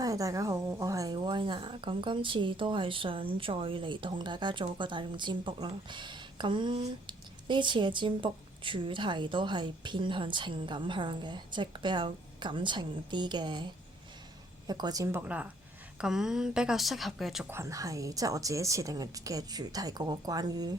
嗨，大家好，我係 Wina。咁今次都係想再嚟同大家做一個大眾占卜啦。咁呢次嘅占卜主題都係偏向情感向嘅，即係比較感情啲嘅一個占卜啦。咁比較適合嘅族群係，即係我自己設定嘅主題嗰個關於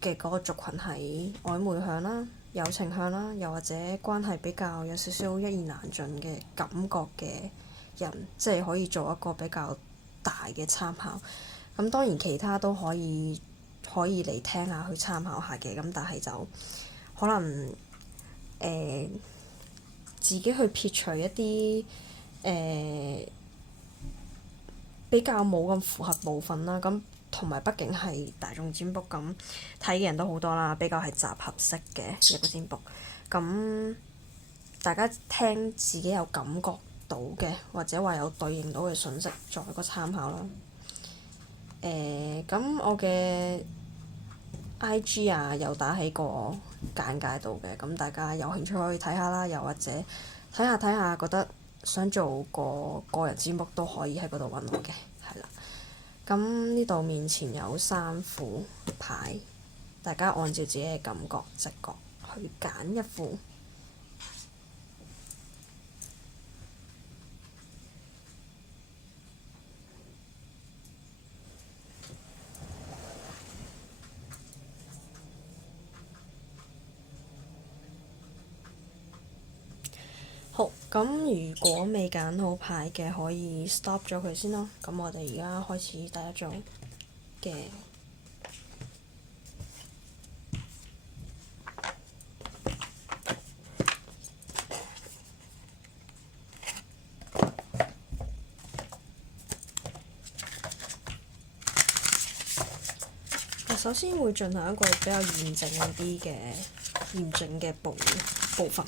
嘅嗰個族群係曖昧向啦、友情向啦，又或者關係比較有少少一言難盡嘅感覺嘅人，即係可以做一個比較大嘅參考。咁當然其他都可以嚟聽下去參考下嘅，咁但係就可能自己去撇除一啲比較冇咁符合部分啦。咁同埋畢竟係大眾占卜，咁睇嘅人都好多啦，比較係集合式嘅一個占卜。咁大家聽自己有感覺到嘅，或者話有對應到嘅信息作為一個參考啦。咁我嘅 IG 啊有打喺個簡介度嘅，咁大家有興趣可以睇下啦，又或者睇下覺得想做個人占卜都可以喺嗰度揾我嘅，係啦。咁呢度面前有3副牌，大家按照自己嘅感覺直覺去揀一副。好，咁如果未揀好牌嘅，可以 stop 咗佢先咯。咁我哋而家開始第一組嘅。首先會進行一個比較驗證嘅部分。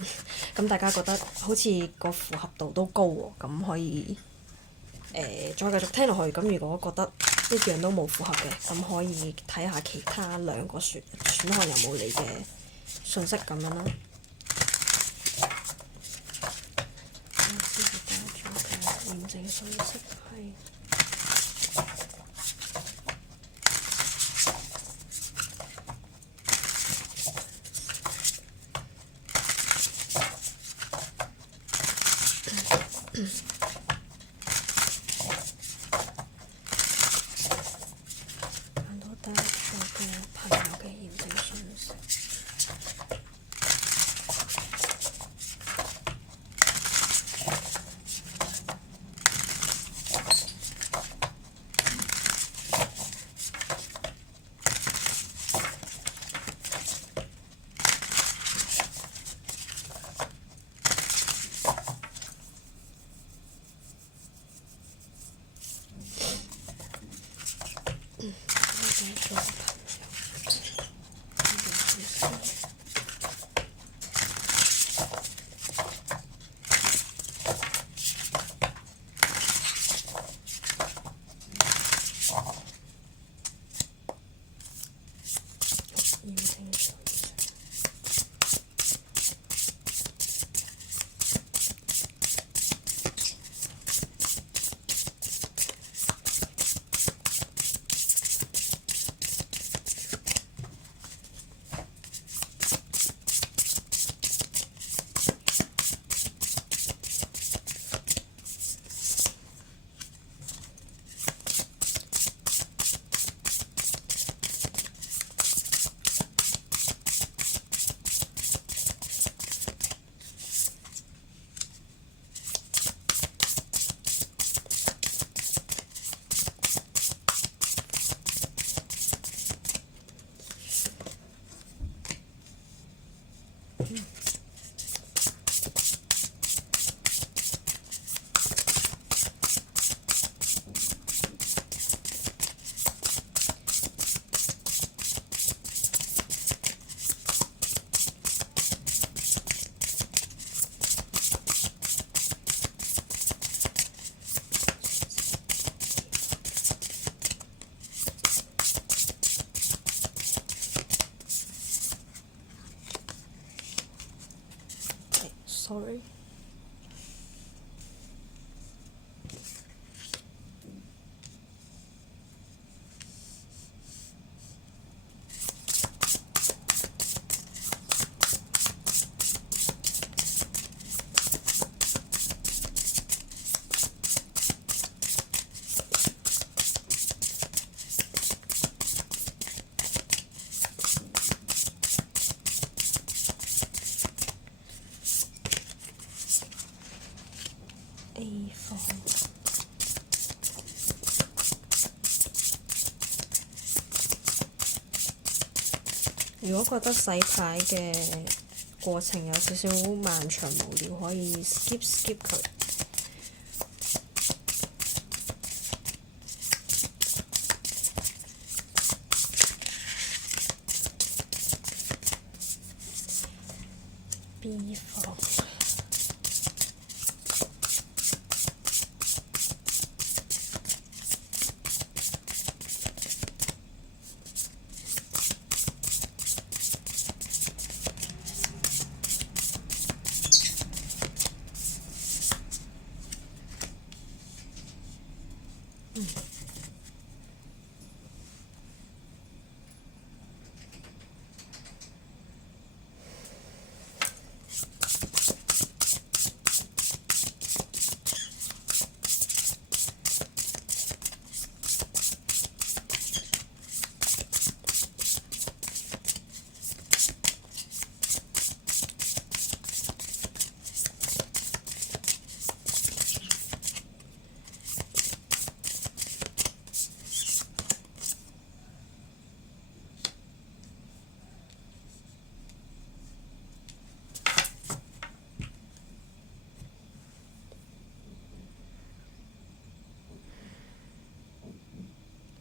咁大家覺得好似個符合度都高喎，咁可以再繼續聽落去。咁如果覺得一樣都冇符合嘅，咁可以睇下其他2個選項有冇你嘅信息咁樣啦。先至第一組嘅驗證信息係。揾到第一組嘅朋友嘅驗證信息。方。如果覺得洗牌嘅過程有少少漫長無聊，可以 skip 佢。B 方。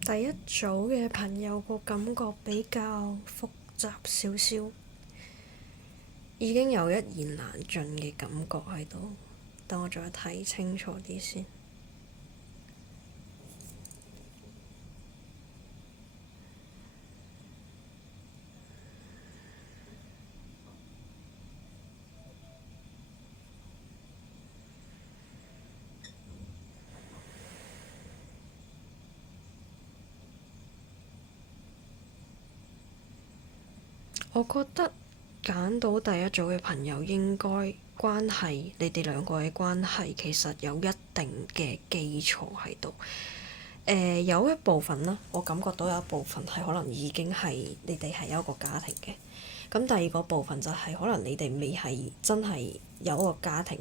第一組嘅朋友個感覺比較複雜少少，已經有一言難盡嘅感覺喺度。等我再睇清楚啲先。我覺得揀到第一組嘅朋友應該關係，你哋兩個嘅關係其實有一定嘅基礎喺度。有一部分啦，我感覺到有一部分係可能已經係你哋係有一個家庭嘅。咁第二個部分就係可能你哋未係真係有一個家庭，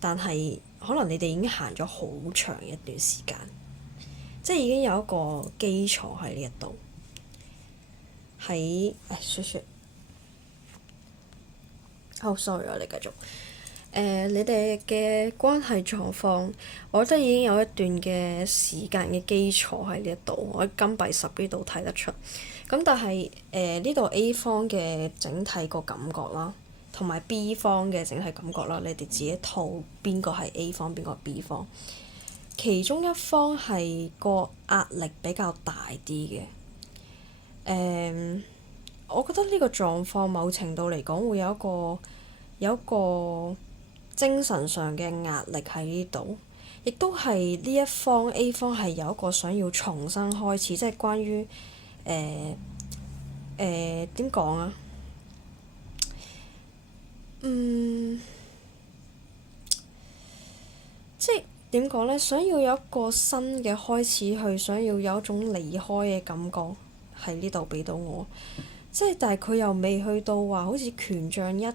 但係可能你哋已經行咗好長一段時間，即係已經有一個基礎喺呢一度。喺sorry 啊，你繼續。你哋嘅關係狀況，我覺得已經有一段嘅時間嘅基礎喺呢一度，我喺金幣十呢度睇得出。咁但係呢度 A 方嘅整體個感覺啦，同埋 B 方嘅整體感覺啦，你哋自己套邊個係 A 方，邊個係 B 方。其中一方係個壓力比較大啲嘅。我覺得呢個狀況某程度嚟講會有一個精神上嘅壓力喺呢度，亦都係呢一方 A 方係有一個想要重新開始，即係關於點講啊？即係點講呢？想要有一個新嘅開始，去想要有一種離開嘅感覺喺呢度俾到我。即係，但係佢又未去到話好似權杖一咁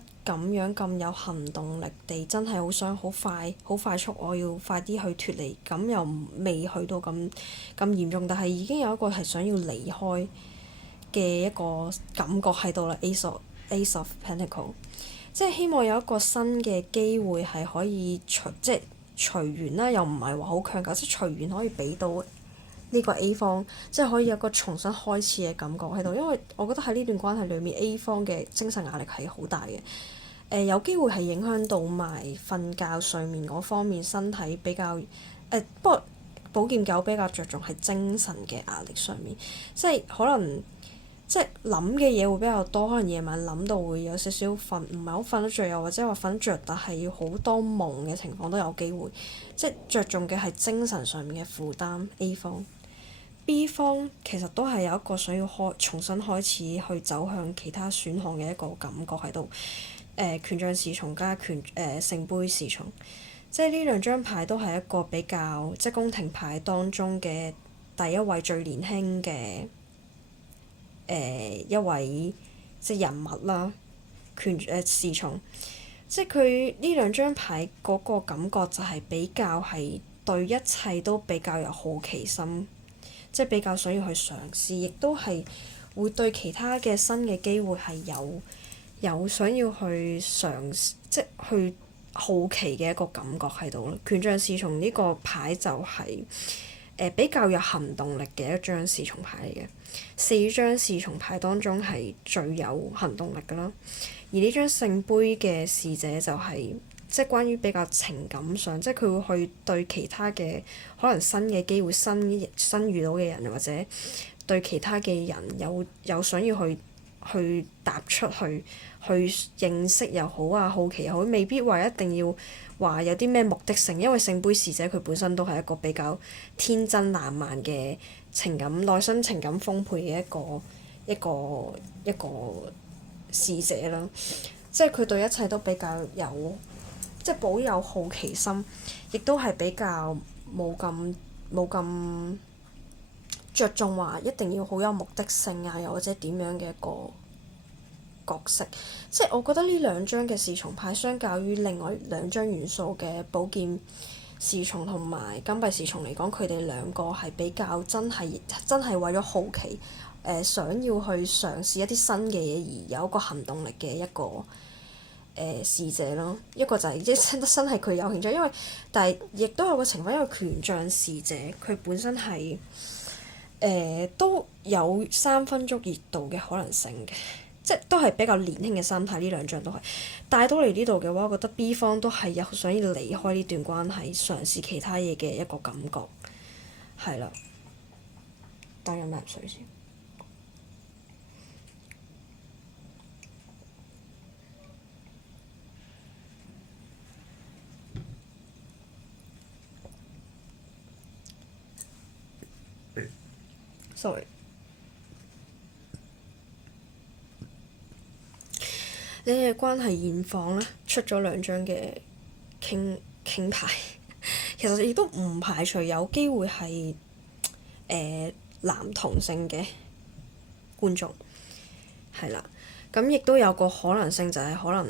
樣咁有行動力地，真係好想好快速，我要快啲去脫離。咁又未去到咁嚴重，但係已經有一個係想要離開嘅一個感覺喺度啦。Ace of Pentacles， 即係希望有一個新嘅機會係可以即係隨緣啦，又唔係話好強求，即係隨緣可以俾到呢個 A 方，即係可以有個重新開始嘅感覺喺度。因為我覺得喺呢段關係裏面 A 方嘅精神壓力係好大嘅。有機會係影響到埋瞓覺睡眠嗰方面，身體比較不過寶劍九比較着重係精神嘅壓力上面，即係可能即係諗嘅嘢會比較多，可能夜晚諗到會有少少唔係好瞓得着，又或者話瞓得着但係要好多夢嘅情況都有機會，即係着重嘅係精神上面嘅負擔。A 方。B 方其實都係有一個想要重新開始去走向其他選項嘅一個感覺喺度。權杖侍從加聖杯侍從，即係呢兩張牌都係一個比較即係宮廷牌當中嘅第一位最年輕嘅一位即係人物啦。侍從即係佢呢兩張牌嗰個感覺就係比較係對一切都比較有好奇心，即係比較想要去嘗試，亦都係會對其他嘅新嘅機會係有想要去嘗，即係去好奇嘅一個感覺喺度咯。權杖侍從呢個牌就係比較有行動力嘅一張侍從牌嚟嘅。四張侍從牌當中係最有行動力㗎啦。而呢張聖杯嘅侍者就係即係關於比較情感上，即係佢會去對其他嘅可能新嘅機會、新遇到嘅人，或者對其他嘅人有想要去踏出去認識又好啊，好奇又好，未必話一定要話有啲咩目的性，因為聖杯侍者佢本身都係一個比較天真爛漫嘅情感，內心情感豐沛嘅一個侍者啦，即係佢對一切都比較有，即係保有好奇心，亦都係比較冇咁着重話一定要好有目的性啊，又或者點樣嘅一個角色。即係我覺得呢兩張嘅侍從牌，相較於另外兩張元素嘅寶劍侍從同埋金幣侍從嚟講，佢哋兩個係比較真係為咗好奇。想要去嘗試一啲新嘅嘢而有一個行動力嘅一個侍者咯，一個就係即係真係佢有興趣，因為但係亦都有個情況，因為權杖侍者佢本身係都有3分鐘熱度嘅可能性嘅，即係都係比較年輕嘅心態，呢兩張都係帶到嚟呢度嘅話，我覺得 B 方都係有想要離開呢段關係，嘗試其他嘢嘅一個感覺，係啦。等飲啖水先。sorry，你哋關係現況咧出咗兩張嘅傾牌，其實亦都唔排除有機會係男同性嘅觀眾，係啦，咁亦都有個可能性就係可能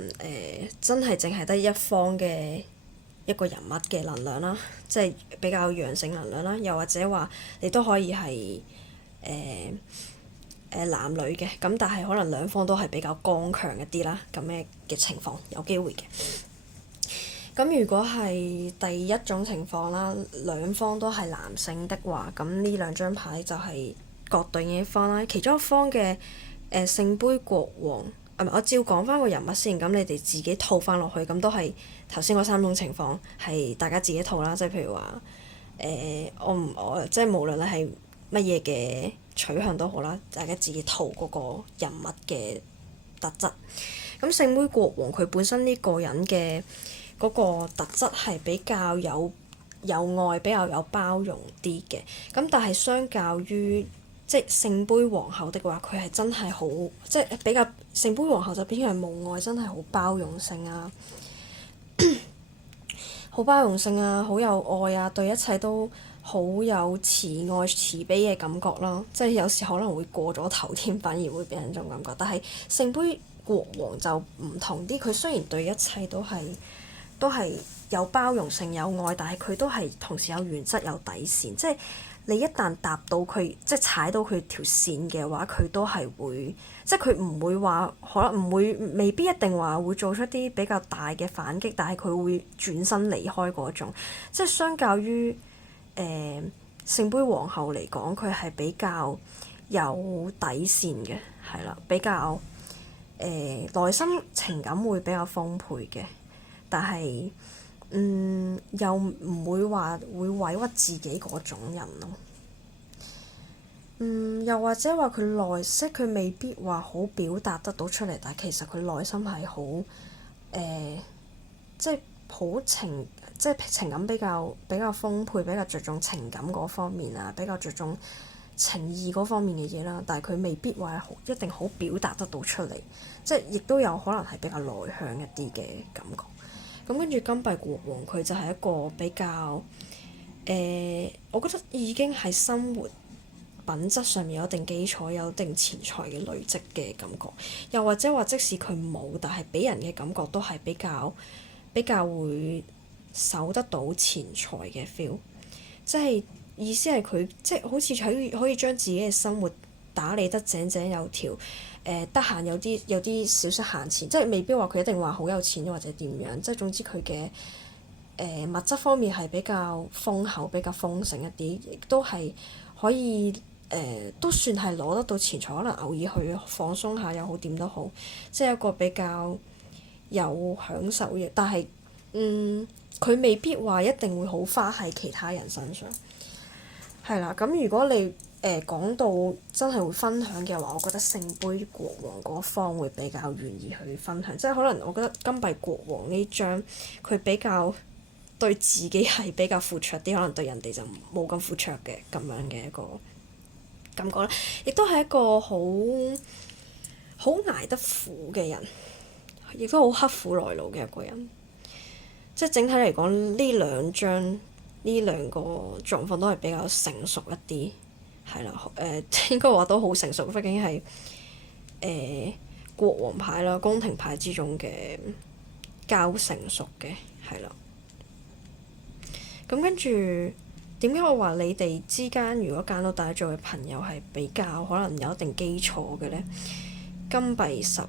真係淨係得一方嘅一個人物嘅能量啦，即係比較陽性能量啦，又或者話你都可以係男女嘅，咁但係可能兩方都係比較剛強一啲啦，咁嘅情況有機會嘅。咁如果係第一種情況啦，兩方都係男性的話，咁呢兩張牌就係各對應一方啦。其中一方嘅聖杯國王，我照講翻個人物先，咁你哋自己套翻落去，咁都係頭先嗰3種情況係大家自己套啦，即係譬如話我即係無論你係乜嘢嘅取向都好啦，大家自己套嗰個人物嘅特質。咁聖杯國王佢本身呢個人嘅嗰個特質係比較有愛，比較有包容啲嘅。咁但係相較於即係聖杯皇后的話，佢係真係好即係比較聖杯皇后就偏向無愛，真係好包容性啊，好包容性啊，好有愛啊，對一切都好有慈愛慈悲嘅感覺啦。即係有時可能會過咗頭添，反而會俾人種感覺。但係聖杯國王就唔同啲，佢雖然對一切都係有包容性有愛，但係佢都係同時有原則有底線，即係你一旦踏到佢，即係踩到佢條線嘅話，佢都係會，即係佢唔會話可能唔會，未必一定話會做出啲比較大嘅反擊，但係佢會轉身離開嗰種。即係相較於聖杯皇后嚟講，佢係比較有底線嘅，係啦，比較內心情感會比較豐沛嘅。但係又唔會話會委屈自己嗰種人咯。又或者話佢內即佢未必話好表達得到出嚟，但係其實佢內心係好即係好即係情感比較豐沛，比較着重情感嗰方面啊，比較着重情義嗰方面嘅嘢啦。但係佢未必話一定好表達得到出嚟，即係亦都有可能係比較內向一啲嘅感覺。咁跟住金幣國王佢就係一個比較我覺得已經係生活品質上面有一定基礎，有一定錢財嘅累積嘅感覺。又或者話，即使佢冇，但係俾人嘅感覺都係比較會守得到錢財嘅 feel。即係意思係佢即係好似可以將自己嘅生活打理得井井有條。得閒有啲少少閒錢，即係未必話佢一定話好有錢或者點樣，即係總之佢嘅物質方面係比較豐厚、比較豐盛一啲，亦都係可以都算係攞得到錢財，可能偶爾去放鬆下又好，點都好，即係一個比較有享受嘅。但係佢未必話一定會好花喺其他人身上。係啦，咁如果你講到真係會分享嘅話，我覺得聖杯國王嗰方會比較願意去分享，即係可能我覺得金幣國王呢張佢比較對自己係比較闊綽啲，可能對人哋就冇咁闊綽嘅咁樣嘅一個感覺啦。亦都係一個好捱得苦嘅人，亦都好刻苦耐勞嘅一個人。即係整體嚟講，呢兩個狀況都係比較成熟一啲。係啦，應該話都好成熟，畢竟係國王牌啦，宮廷牌之中嘅較成熟嘅，係啦。咁跟住點解我話你哋之間如果揀到大家做嘅朋友係比較可能有一定基礎嘅呢？金幣10，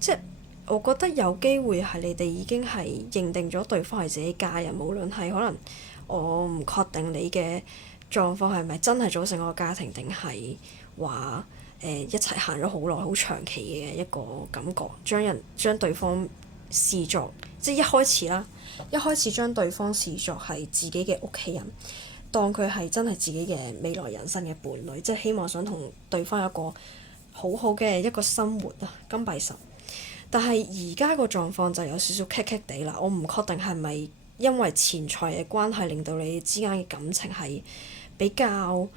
即係我覺得有機會係你哋已經係認定咗對方係自己家人，無論係可能我唔確定你嘅狀況係咪真係組成個家庭，定係話一齊行咗好耐、好長期嘅一個感覺，將對方視作即係一開始將對方視作係自己嘅屋企人，當佢係真係自己嘅未來人生嘅伴侶，即係希望想同對方有一個好好嘅一個生活啊。金幣10，但係而家個狀況就有少少棘棘地啦。我唔確定係咪因為錢財嘅關係令到你之間嘅感情係比較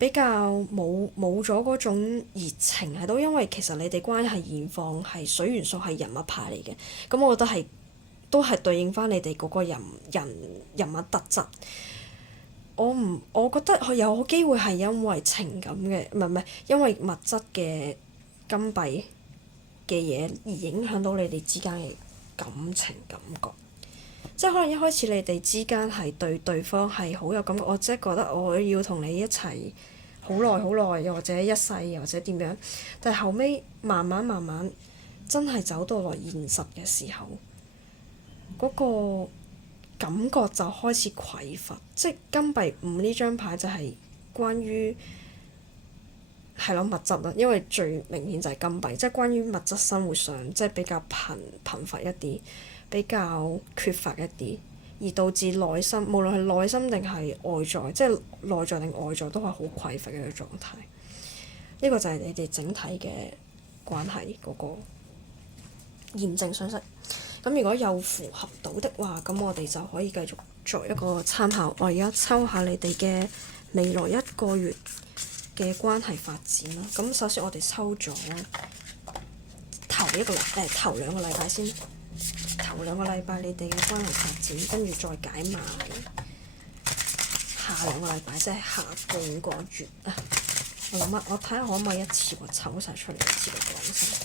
冇咗嗰種熱情喺度，因為其實你哋關係現況係水元素係人物牌嚟嘅，咁我覺得都係對應翻你哋嗰個人物特質。我覺得佢有機會係因為情感嘅，唔係因為物質嘅金幣嘅嘢而影響到你哋之間嘅感情感覺。即係可能一開始你哋之間係對對方係好有感覺，我即係覺得我要同你一齊好耐好耐，又或者一世，又或者點樣。但係後尾慢慢真係走到來現實嘅時候，嗰個感覺就開始匱乏。即係金幣5呢張牌就係關於係咯物質啦，因為最明顯就係金幣，即係關於物質生活上即係比較貧乏一啲。比較缺乏一啲，而導致內心無論係內心定係外在，即係內在定外在都係好匱乏嘅一個狀態。呢個就係你哋整體嘅關係嗰個驗證信息。咁如果有符合到的話，咁我哋就可以繼續作一個參考。我而家抽下你哋嘅未來1個月嘅關係發展啦。咁首先我哋抽咗頭2個禮拜先。頭2個禮拜你哋嘅關係發展，跟住再解碼下2個禮拜，即係下半個月啊！我睇下可唔可以一次過抽晒出嚟，一次過講先。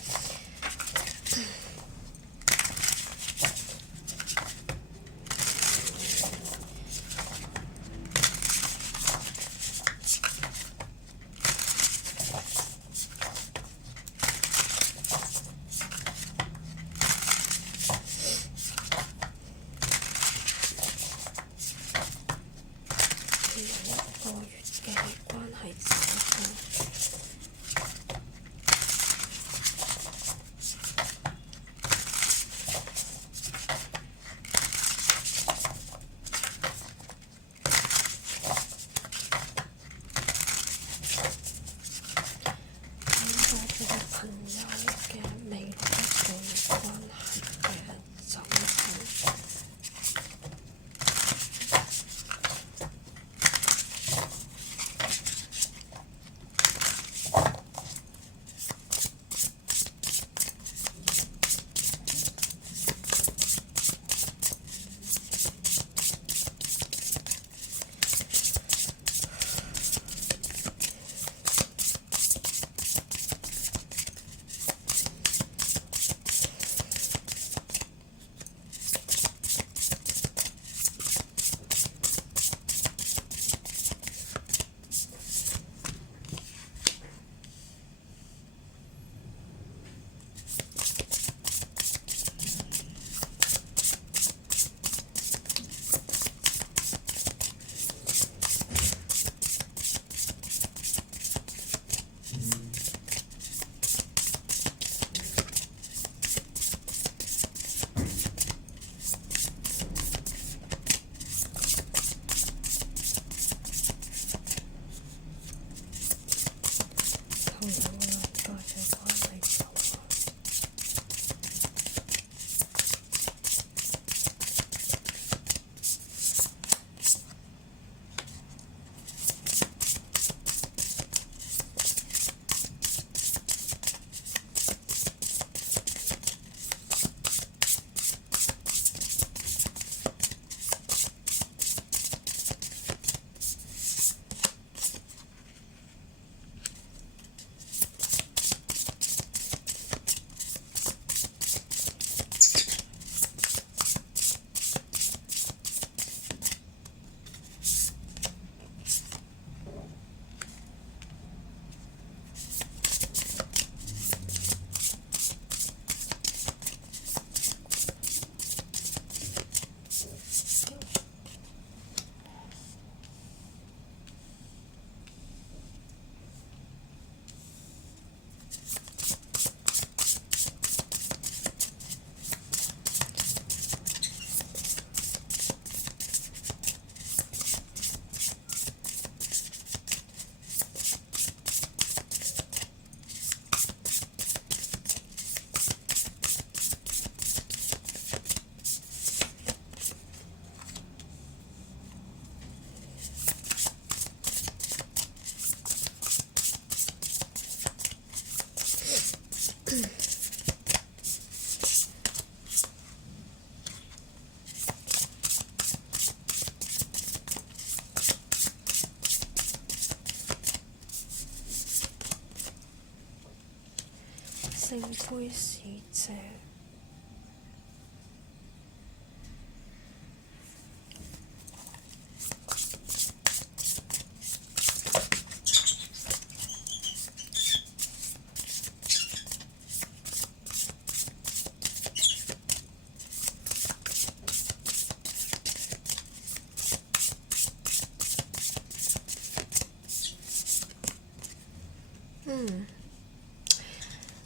聖杯使者。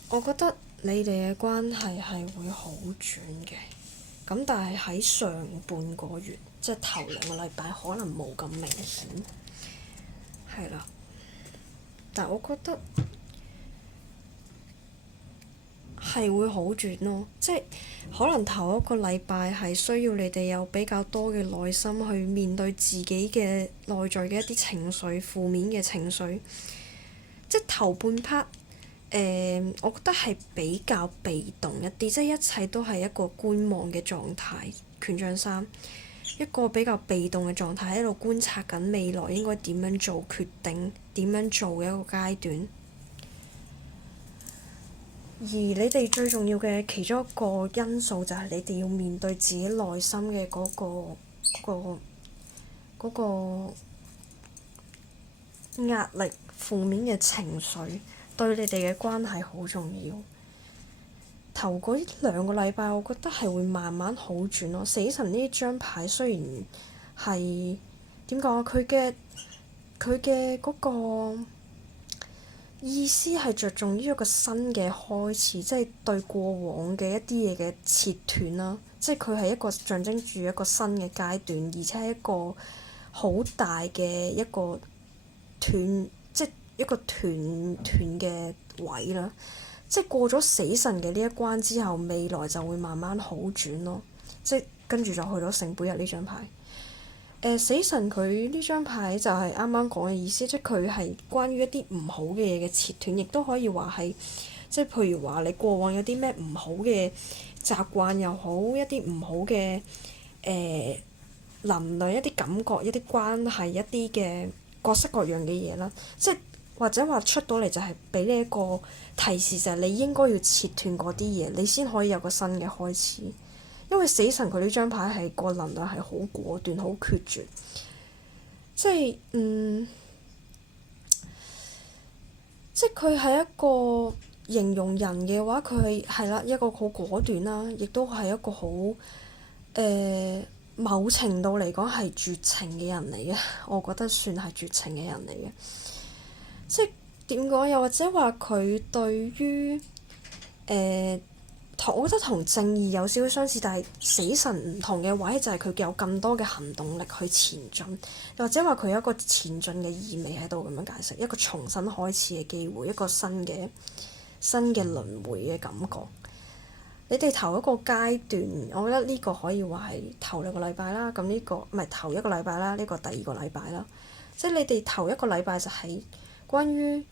我覺得你哋嘅關係係會好轉嘅，咁但係喺上半個月，即係頭2個禮拜，可能冇咁明顯，係啦。但係我覺得係會好轉咯，即係可能頭1個禮拜係需要你哋有比較多嘅耐心去面對自己嘅內在嘅一啲情緒，負面嘅情緒。即係頭半 part，我覺得係比較被動一啲，即係一切都係一個觀望嘅狀態。權杖3，一個比較被動嘅狀態，喺度觀察緊未來應該點樣做決定，點樣做嘅一個階段。而你哋最重要嘅其中一個因素就係你哋要面對自己內心嘅嗰個壓力、負面嘅情緒，對你哋嘅關係好重要。頭嗰2個禮拜，我覺得係會慢慢好轉咯。死神呢張牌雖然係點講啊，佢嘅嗰個意思係着重於一個新嘅開始，即係對過往嘅一啲嘢嘅切斷啦。即係佢係一個象徵住一個新嘅階段，而且係一個好大嘅一個斷，即係一個斷嘅位啦。即係過咗死神嘅呢一關之後，未來就會慢慢好轉咯。即係跟住就去到聖杯1呢張牌。死神佢呢張牌就係啱啱講嘅意思，即係佢係關於一啲唔好嘅嘢嘅切斷，亦都可以話係即係譬如話你過往有啲咩唔好嘅習慣又好，一啲唔好嘅能量、一啲感覺、一啲關係、一啲嘅各式各樣嘅嘢啦。即係或者話出到嚟就係俾你一個提示，就係你應該要切斷嗰啲嘢，你先可以有個新嘅開始。因為死神佢呢張牌係個能量係好果斷、好決絕，即係即係佢係一個形容人嘅話，佢係啦一個好果斷啦，亦都係一個好某程度嚟講係絕情嘅人嚟嘅，我覺得算係絕情嘅人嚟嘅。即係點講？又或者話佢對於我覺得同正義有少少相似，但係死神唔同嘅位就係佢有咁多嘅行動力去前進，又或者話佢有一個前進嘅意味喺度咁樣解釋，一個重新開始嘅機會，一個新嘅輪迴嘅感覺。你哋頭1個階段，我覺得呢個可以話係頭2個禮拜啦。咁呢個唔係頭1個禮拜啦，呢個第2個禮拜啦。即係你哋頭1個禮拜就係關於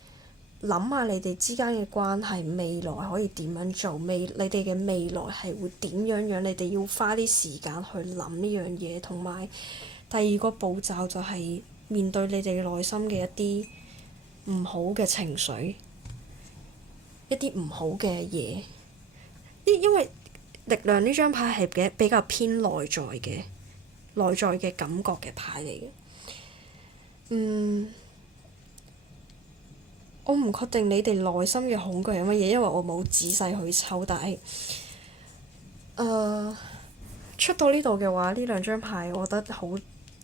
諗下你哋之間嘅關係，未來可以點樣做？你哋嘅未來係會點樣？你哋要花啲時間去諗呢樣嘢，同埋第2個步驟就係面對你哋內心嘅一啲唔好嘅情緒，一啲唔好嘅嘢。因為力量呢張牌係比較偏內在嘅感覺嘅牌嚟嘅。我唔確定你哋內心嘅恐懼係乜嘢，因為我冇仔細去抽。但係出到呢度嘅話，呢2張牌我覺得好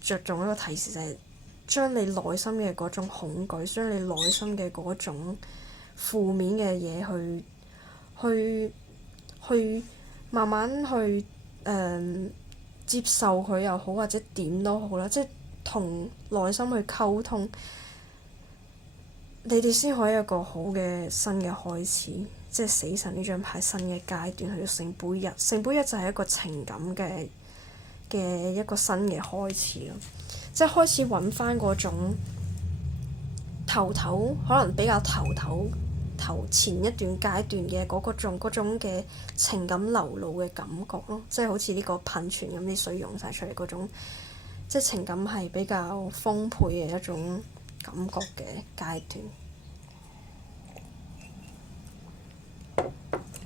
着重一個提示，就係將你內心嘅嗰種恐懼，將你內心嘅嗰種負面嘅嘢去慢慢去接受佢又好，或者點都好啦，即係同內心去溝通。你哋先可以有一個好嘅新嘅開始，即係死神呢張牌新嘅階段去到聖杯1。聖杯1就係一個情感嘅一個新嘅開始咯，即係開始揾翻嗰種可能比較頭前一段階段嘅嗰種嘅情感流露嘅感覺咯，即係好似呢個噴泉咁啲水湧晒出嚟嗰種，即係情感係比較豐沛嘅一種感覺嘅階段。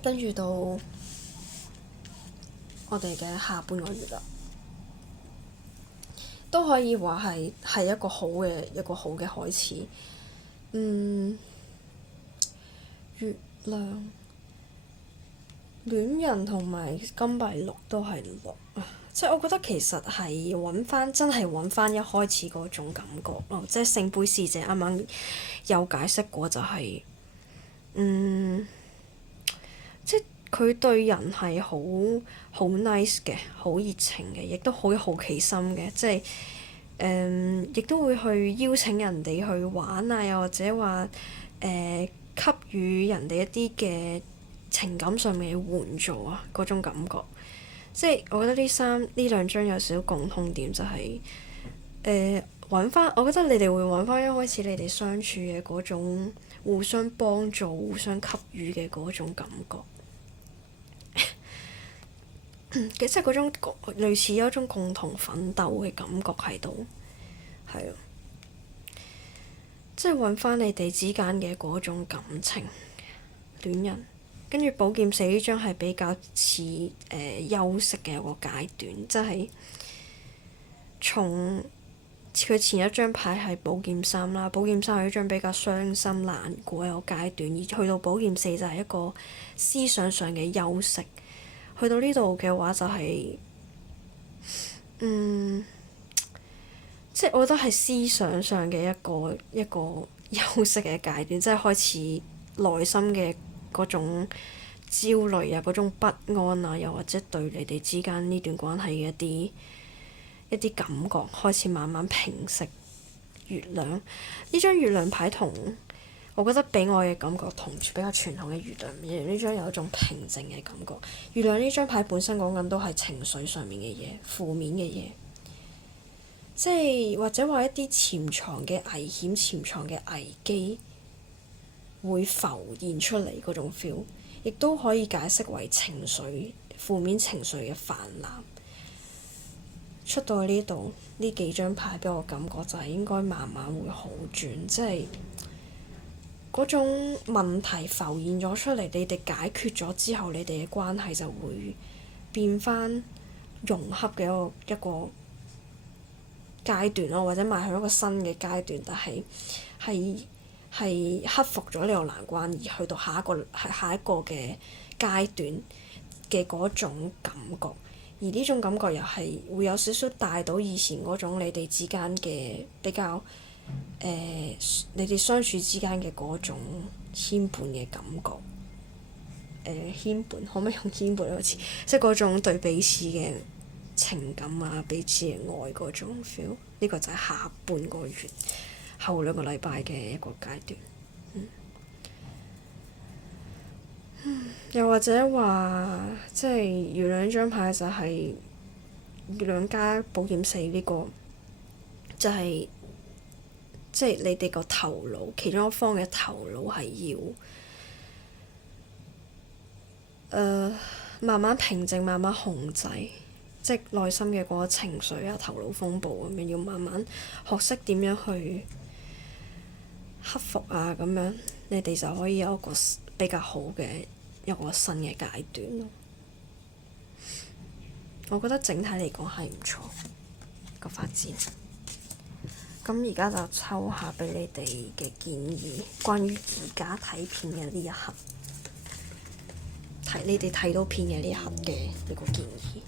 跟住到我哋嘅下半個月啦，都可以話係一個好嘅開始。月亮、戀人同埋金幣六都係六，即係我覺得其實係真係揾翻一開始嗰種感覺咯。即係聖杯侍者啱啱有解釋過，就係即係佢對人係好 nice 嘅，好熱情嘅，亦都好有好奇心嘅，即係亦都會去邀請人哋去玩啊，又或者話給予人哋一啲嘅情感上面嘅援助啊，嗰種感覺。即係我覺得呢兩張有少少共通點，就係揾翻。我覺得你哋會揾翻一開始你哋相處嘅嗰種互相幫助、互相給予嘅嗰種感覺。即係嗰種類似有一種共同奮鬥嘅感覺喺度，係啊。即係揾翻你哋之間嘅嗰種感情，戀人。跟住寶劍四呢張係比較似休息嘅一個階段，即係從佢前一張牌係寶劍三啦，寶劍三係一張比較傷心難過嘅一個階段，而去到寶劍四就係一個思想上嘅休息。去到呢度嘅話就係即係我覺得係思想上嘅一個休息嘅階段，即係開始內心嘅嗰種焦慮啊，嗰種不安啊，又或者對你哋之間呢段關係嘅一啲感覺開始慢慢平息。月亮呢張月亮牌我覺得俾我嘅感覺同比較傳統嘅月亮唔一樣，呢張有一種平靜嘅感覺。月亮呢張牌本身講緊都係情緒上面嘅嘢，負面嘅嘢，即係或者話一啲潛藏嘅危險、潛藏嘅危機會浮現出嚟嗰種 feel， 亦都可以解釋為負面情緒嘅泛濫。出到呢度呢幾張牌俾我感覺就係應該慢慢會好轉，即係嗰種問題浮現咗出嚟，你哋解決咗之後，你哋嘅關係就會變翻融洽嘅一個階段咯，或者邁向一個新嘅階段，但係克服咗呢個難關，而去到下一個嘅階段嘅嗰種感覺，而呢種感覺又係會有少少帶到以前嗰種你哋之間嘅比較你哋相處之間嘅嗰種牽絆嘅感覺。牽絆可唔可以用牽絆呢個詞？即係嗰種對彼此嘅情感啊，彼此嘅愛嗰種 feel。呢個就係下半個月後2個禮拜嘅一個階段。又或者話，即係月亮張牌就係月亮加寶劍四呢個，就係即係你哋個頭腦，其中一方嘅頭腦係要慢慢平靜，慢慢控制，即係內心嘅嗰個情緒啊、頭腦風暴咁樣，要慢慢學識點樣去克服啊，咁樣你哋就可以有一個比較好嘅一個新嘅階段咯。我覺得整體嚟講係唔錯個發展。咁而家就抽下俾你哋嘅建議，關於而家睇片嘅呢一刻，你哋睇到片嘅呢一刻嘅一個建議。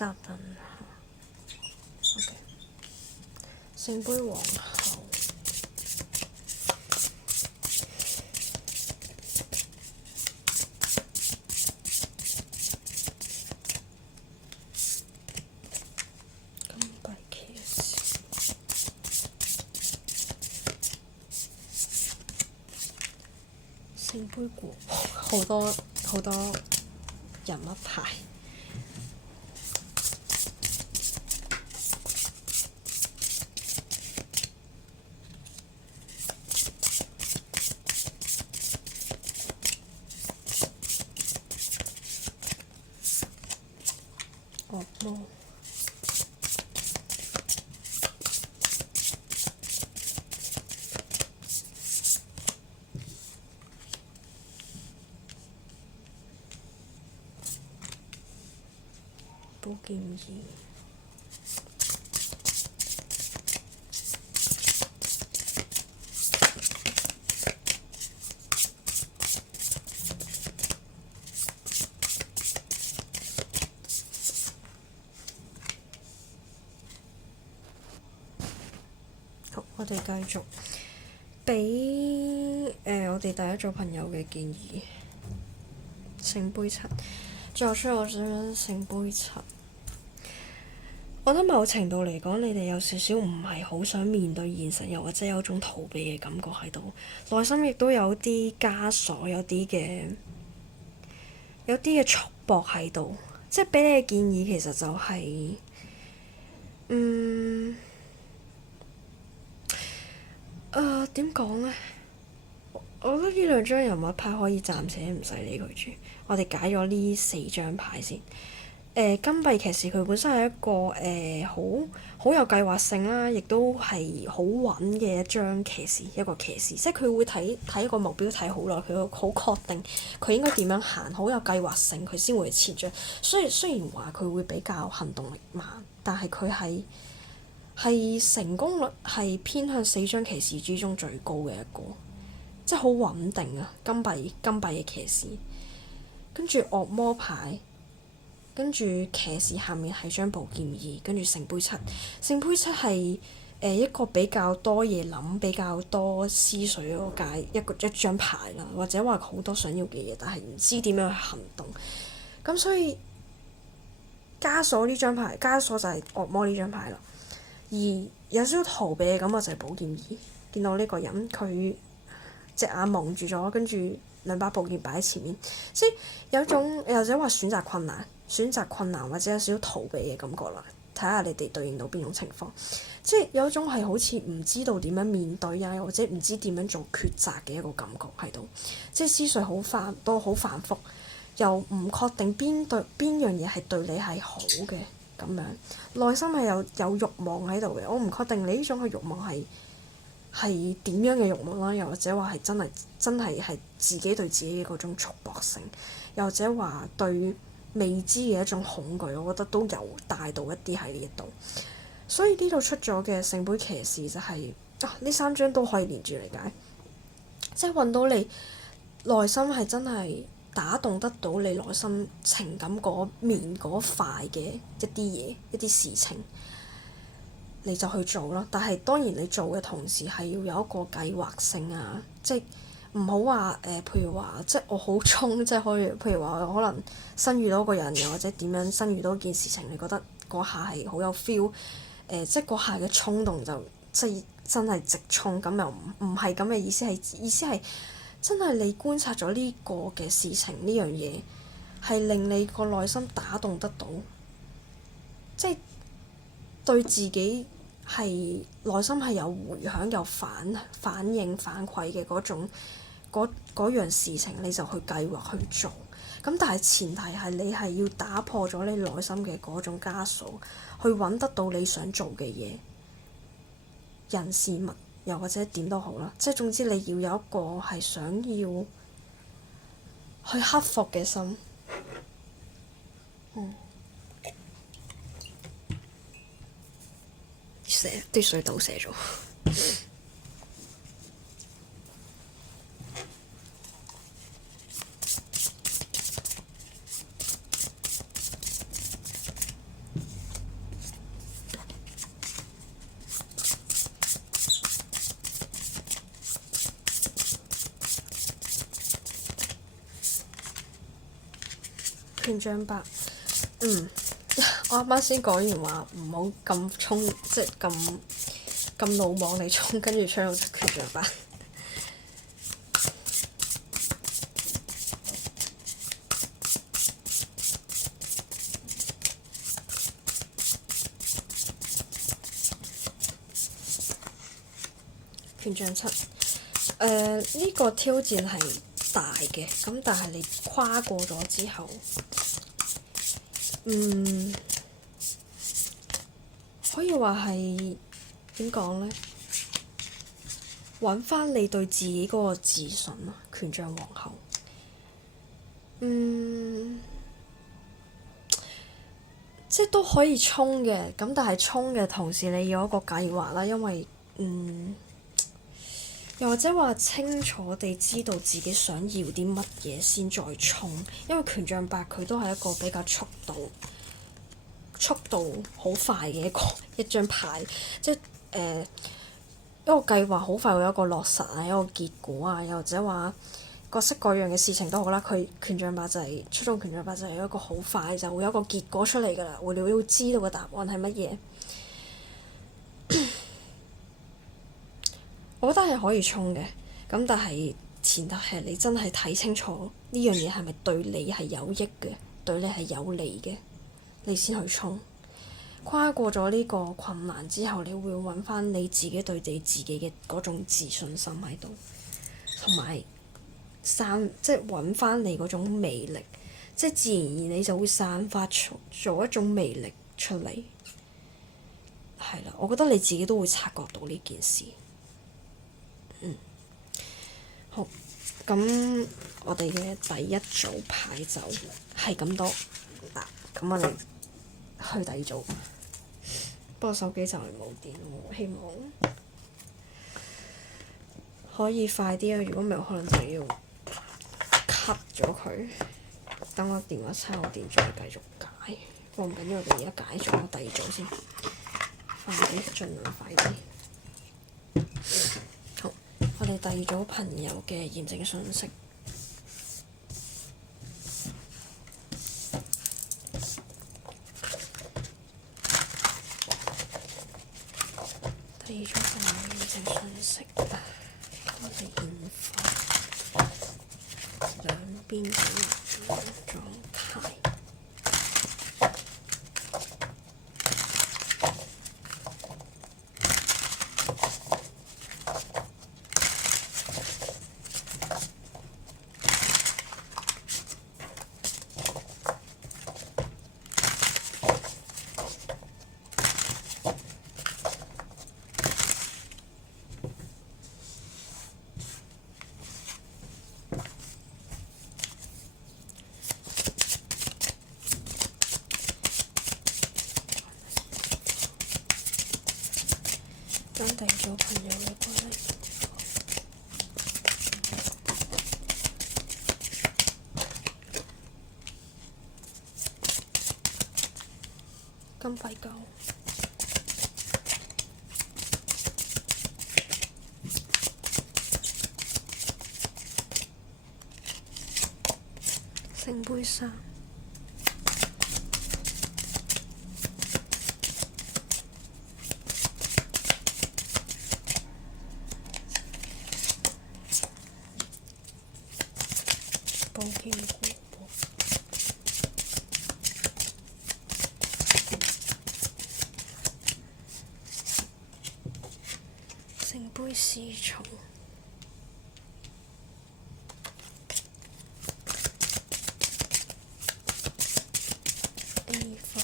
薩頓，OK，聖杯皇后，金幣騎士，聖杯國王，好多好多人物牌。惡魔，寶劍二，好，我哋繼續俾我哋第一組朋友嘅建議。聖杯七，最後出我想聖杯七。我覺得某程度嚟講，你哋有少少唔係好想面對現實，又或者有種逃避嘅感覺喺度，內心亦都有啲枷鎖，有啲嘅束縛喺度。即係俾你嘅建議其實就係、點講呢？我覺得呢兩張人物牌可以暫時唔使理佢住。我哋解咗呢四張牌先。金幣騎士佢本身係一個好有計劃性啦，亦都係好穩嘅一張騎士，一個騎士，即係佢會睇一個目標睇好耐，佢會好確定佢應該點樣行，好有計劃性，佢先會前進。雖然話佢會比較行動力慢，但係佢係成功率係偏向四張騎士之中最高嘅一個，即係好穩定啊！金幣嘅騎士，跟住惡魔牌。跟住騎士下面係張寶劍二，跟住聖杯七。聖杯七係一個比較多嘢諗、比較多思緒嗰個一張牌啦，或者話好多想要嘅嘢，但係唔知點樣去行動。咁所以枷鎖呢張牌，枷鎖就係惡魔呢張牌啦。而有少少逃避嘅感覺就係寶劍二。見到呢個人佢隻眼蒙住咗，跟住兩把寶劍擺喺前面，即係有種又或者話選擇困難或者有少少逃避嘅感覺啦。睇下你哋對應到邊種情況，即係有一種係好似唔知道點樣面對啊，或者唔知點樣做抉擇嘅一個感覺喺度，即係思緒好繁複，又唔確定邊樣嘢係對你係好嘅咁樣，內心係有慾望喺度嘅。我唔確定你呢種嘅慾望係點樣嘅慾望啦，又或者話係真係自己對自己嘅嗰種束縛性，又或者話對未知嘅一種恐懼，我覺得都有帶到一啲喺呢一度。所以呢度出咗嘅聖杯騎士就係呢三張都可以連住嚟解，即係揾到你內心係真係打動得到你內心情感嗰面嗰塊嘅一啲嘢一啲事情，你就去做啦。但係當然你做嘅同時係要有一個計劃性啊，即係唔好話譬如話即係我好衝，即係可以譬如話可能新遇到一個人，又或者點樣新遇到一件事情，你覺得嗰下係好有 feel，即係嗰下嘅衝動就即係真係直衝，咁又唔係咁嘅意思，係真係你觀察咗呢個嘅事情呢樣嘢係令你個內心打動得到，即係對自己係內心係有迴響有反應反饋嘅嗰樣事情，你就去計劃去做。咁但係前提係你係要打破咗你內心嘅嗰種枷鎖，去揾得到你想做嘅嘢，人事物又或者點都好啦。即係總之你要有一個係想要去克服嘅心。啲水倒瀉咗。權杖八，我啱啱先講完話唔好咁衝，即係咁魯莽嚟衝，跟住出到權杖八。權杖七，呢個挑戰係大嘅，咁但係你跨過咗之後，可以話係點講呢？揾翻你對自己嗰個自信咯，權杖皇后。即係都可以衝嘅，咁但係衝嘅同時你要有一個計劃啦，因為又或者話清楚地知道自己想要啲乜嘢先再衝，因為權杖八佢都係一個比較速度好快嘅一張牌，即係一個計劃好快會有一個落實啊，一個結果啊，又或者話各式各樣嘅事情都好啦。佢權杖八就係出咗權杖八就係一個好快就會有一個結果出嚟㗎啦，你會知道個答案係乜嘢。我覺得係可以衝嘅，咁但係前提係你真係睇清楚呢樣嘢係咪對你係有益嘅，對你係有利嘅，你先去衝。跨過咗呢個困難之後，你會揾翻你自己對你自己嘅嗰種自信心喺度，同埋即係揾翻你嗰種魅力，即係自然而然你就會散發出一種魅力出嚟。係啦，我覺得你自己都會察覺到呢件事。好，咁我哋嘅第一組牌就係咁多嗱，咁我哋去第二組。不過手機就嚟冇電，我希望可以快啲啊！如果唔係，可能就要 cut 咗佢。等我電話插好電再繼續解。不過唔緊要，我哋而家解咗第二組先，快啲，盡量快啲。好，我哋第二組朋友嘅驗證信息。第二組朋友驗證信息，我哋現況兩邊嘅狀態。跟第二組朋友嘅關係，金幣九，聖杯三，寶劍古堡，聖杯侍從。A 方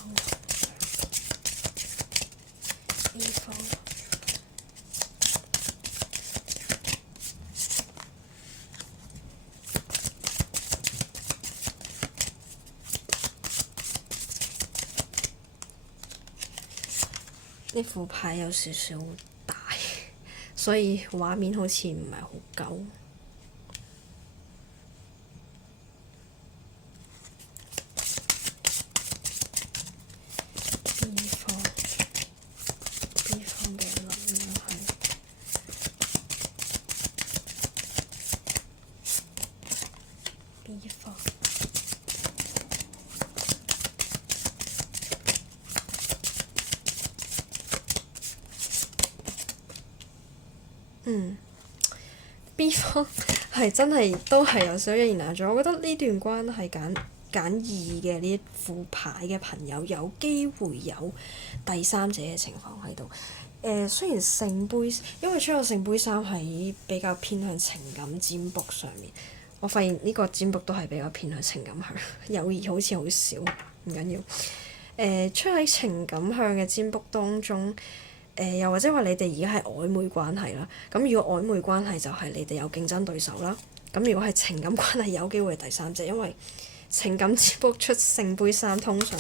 呢副牌有少少大，所以畫面好似唔係好夠。B 方嘅能量係B 方。B 方係真係都係有少少一言難盡。我覺得呢段關係揀二嘅呢副牌嘅朋友有機會有第三者嘅情況喺度。雖然聖杯，因為出咗聖杯三喺比較偏向情感占卜上面，我發現呢個占卜都係比較偏向情感向，友誼好似好少，唔緊要。出喺情感向嘅占卜當中，又或者話你哋而家係曖昧關係啦。咁如果曖昧關係就係你哋有競爭對手啦。咁如果係情感關係，有機會係第三者，因為情感占卜出聖杯三通常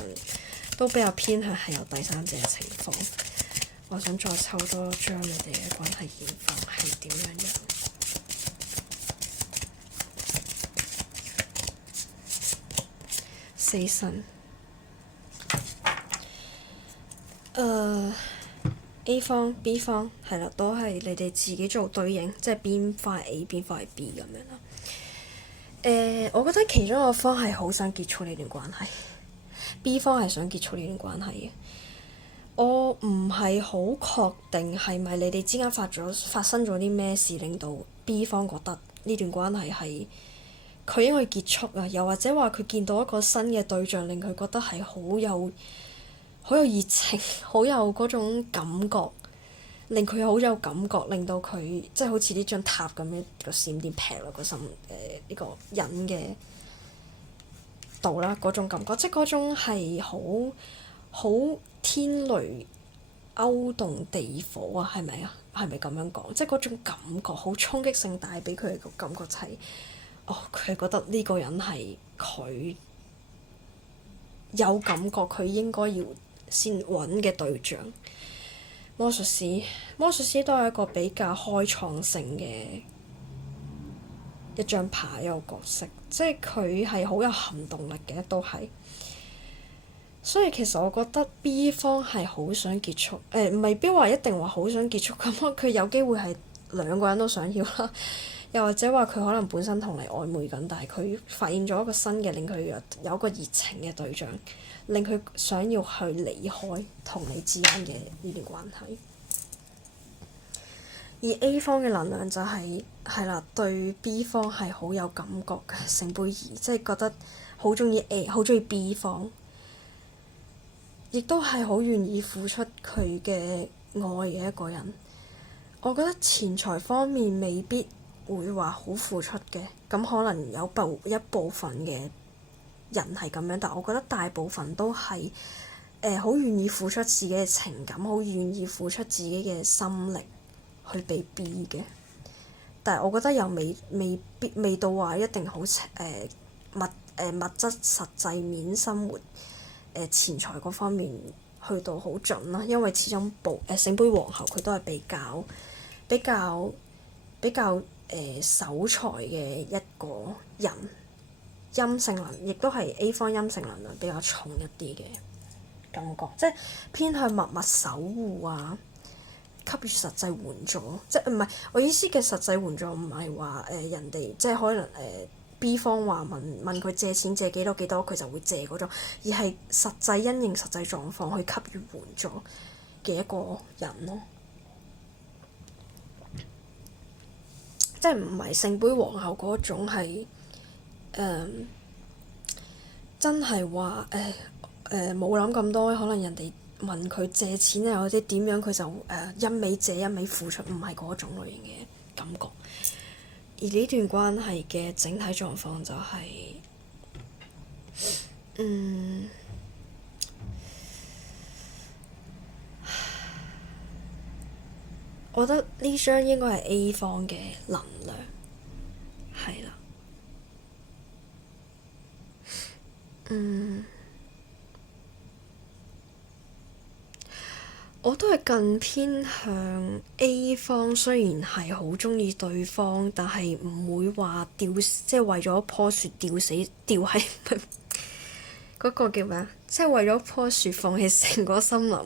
都比較偏向係有第三者嘅情況。我想再抽多張你哋嘅關係現況係點樣？死神。A 方 B 方係啦，都係你哋自己做對應，即係邊方係 A， 邊方係 B 咁樣啦。我覺得其中一個方係好想結束呢段關係，B 方係想結束呢段關係嘅。我唔係好確定係咪你哋之間發生咗啲咩事，令到 B 方覺得呢段關係係佢應該結束啊，又或者話佢見到一個新嘅對象，令佢覺得係好有熱情，好有嗰種感覺，令佢好有感覺，令到佢即係好似呢張塔咁樣個閃電劈落個心呢個人嘅度啦，嗰種感覺，即係嗰種係好天雷勾動地火啊，係咪啊？係咪咁樣講？即係嗰種感覺好衝擊性，帶俾佢個感覺就係，佢覺得呢個人係佢有感覺，佢應該要先揾嘅對象。魔術師都係一個比較開創性嘅一張牌，一個角色，即係佢係好有行動力嘅，都係。所以其實我覺得 B 方係好想結束，未必話一定話好想結束咁，佢有機會係兩個人都想要啦，又或者話佢可能本身同你曖昧緊，但係佢發現咗一個新嘅令佢有一個熱情嘅對象，令佢想要去離開同你之間嘅呢段關係。而 A 方嘅能量就係啦，對 B 方係好有感覺嘅聖杯二，即係覺得好中意 A， 好中意 B 方，亦都係好願意付出佢嘅愛嘅一個人。我覺得錢財方面未必會話好付出嘅，咁可能有一部分嘅人係咁樣，但我覺得大部分都係好願意付出自己嘅情感，好願意付出自己嘅心力去俾 B 嘅。但係我覺得又未到話一定好物質實際面生活錢財嗰方面去到好盡啦，因為始終聖杯皇后佢都係比較守財嘅一個人，陰性能亦都係 A 方陰性能量比較重一啲嘅感覺，即係偏向默默守護啊，給予實際援助，即係唔係我意思嘅實際援助唔係話人哋即係可能B 方話問佢借錢借幾多佢就會借嗰種，而係實際因應實際狀況去給予援助嘅一個人咯。即係唔係聖杯皇后嗰種係真係話冇諗咁多，可能人哋問佢借錢啊或者點樣佢就一味借一味付出，唔係嗰種類型嘅感覺。而呢段關係嘅整體狀況就係我覺得呢張應該係 A 方嘅能量，係啦。我都係更偏向 A 方，雖然係好鍾意對方，但係唔會話即係為咗棵樹吊喺嗰個叫咩啊？即係為咗棵樹放棄成個森林，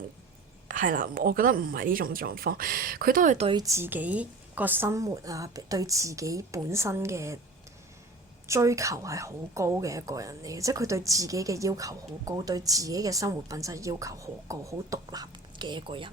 係啦。我覺得唔係呢種狀況，佢都係對自己個生活啊，對自己本身嘅追求係好高嘅一個人嚟嘅，即係佢對自己嘅要求好高，對自己嘅生活品質要求好高，好獨立嘅一個人。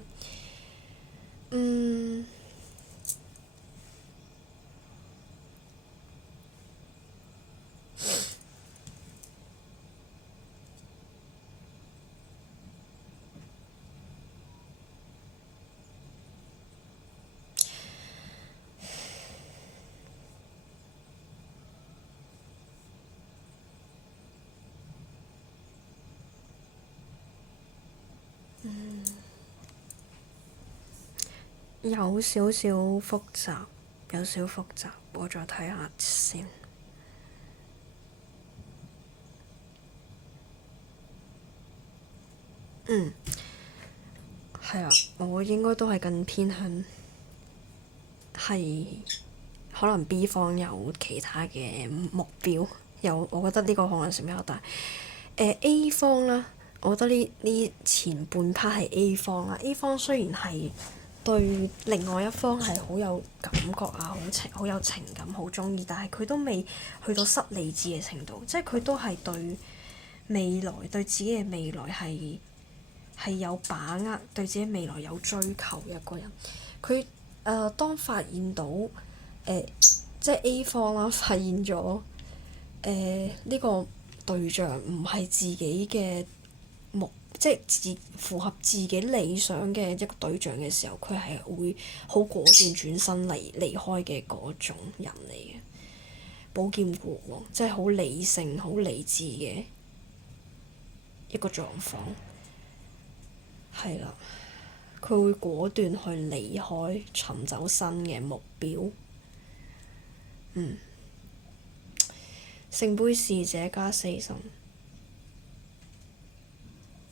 有少少複雜，有少複雜，我再睇下先。係啊，我應該都係更偏向係可能 B 方有其他嘅目標，我覺得呢個可能性比較大。A 方啦，我覺得呢前半 part 係 A 方啦。A 方雖然係對另外一方係好有感覺啊，好有情感，好鍾意，但係佢都未去到失理智嘅程度，即係佢都係對未來，對自己嘅未來係有把握，對自己未來有追求嘅一個人。佢當發現到即係 A 方啦，發現咗呢個對象唔係自己嘅即係符合自己理想嘅一個對象嘅時候，佢係會好果斷轉身離開嘅嗰種人嚟嘅。寶劍國王即係好理性、好理智嘅一個狀況，係啦，佢會果斷去離開，尋找新嘅目標。聖杯侍者加死神，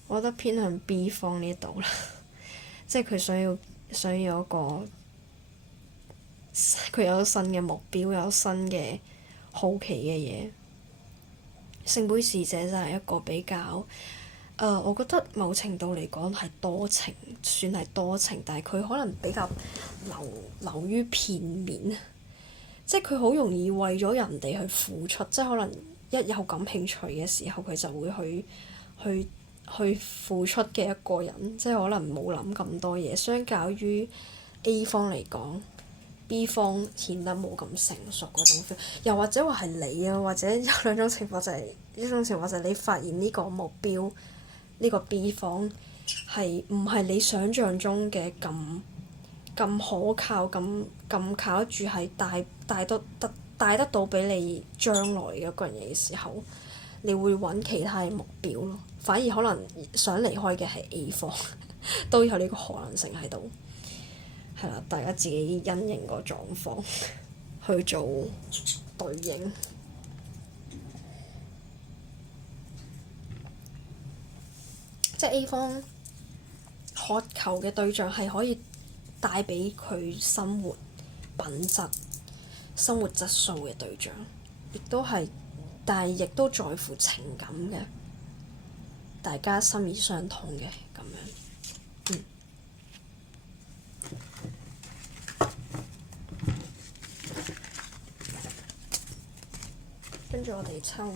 我覺得偏向 B 方呢度啦，即係佢想要一個佢有新嘅目標，有新嘅好奇嘅嘢。聖杯侍者就係一個比較我覺得某程度嚟講係多情，算係多情，但係佢可能比較流於片面，即係佢好容易為咗人哋去付出，即係可能一有感興趣嘅時候，佢就會去付出嘅一個人，即係可能冇諗咁多嘢。相較於 A 方嚟講，B 方顯得冇咁成熟嗰種 feel，又或者話係你啊，或者有兩種情況就係一種情況就係你發現呢個目標，呢個 B 方係唔係你想像中嘅咁可靠，咁靠得住係帶得到俾你將來嘅一個人嘅時候，你會揾其他嘅目標咯。反而可能想離開嘅係 A 方，都有呢個可能性喺度。係啦，大家自己因應個狀況去做對應。即係 A 方渴求嘅對象係可以帶俾佢生活品質、生活質素嘅對象，但係亦都在乎情感嘅，大家心意相通嘅咁樣。跟住我哋抽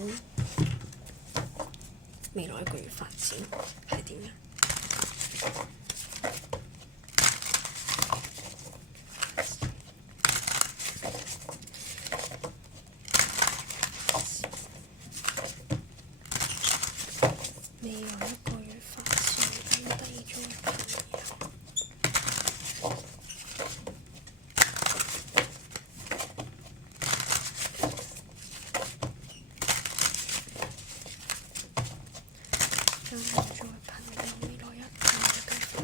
未來一個月發展係點樣？未來一個月發展跟第二種朋友。跟住再朋友未來一個月嘅發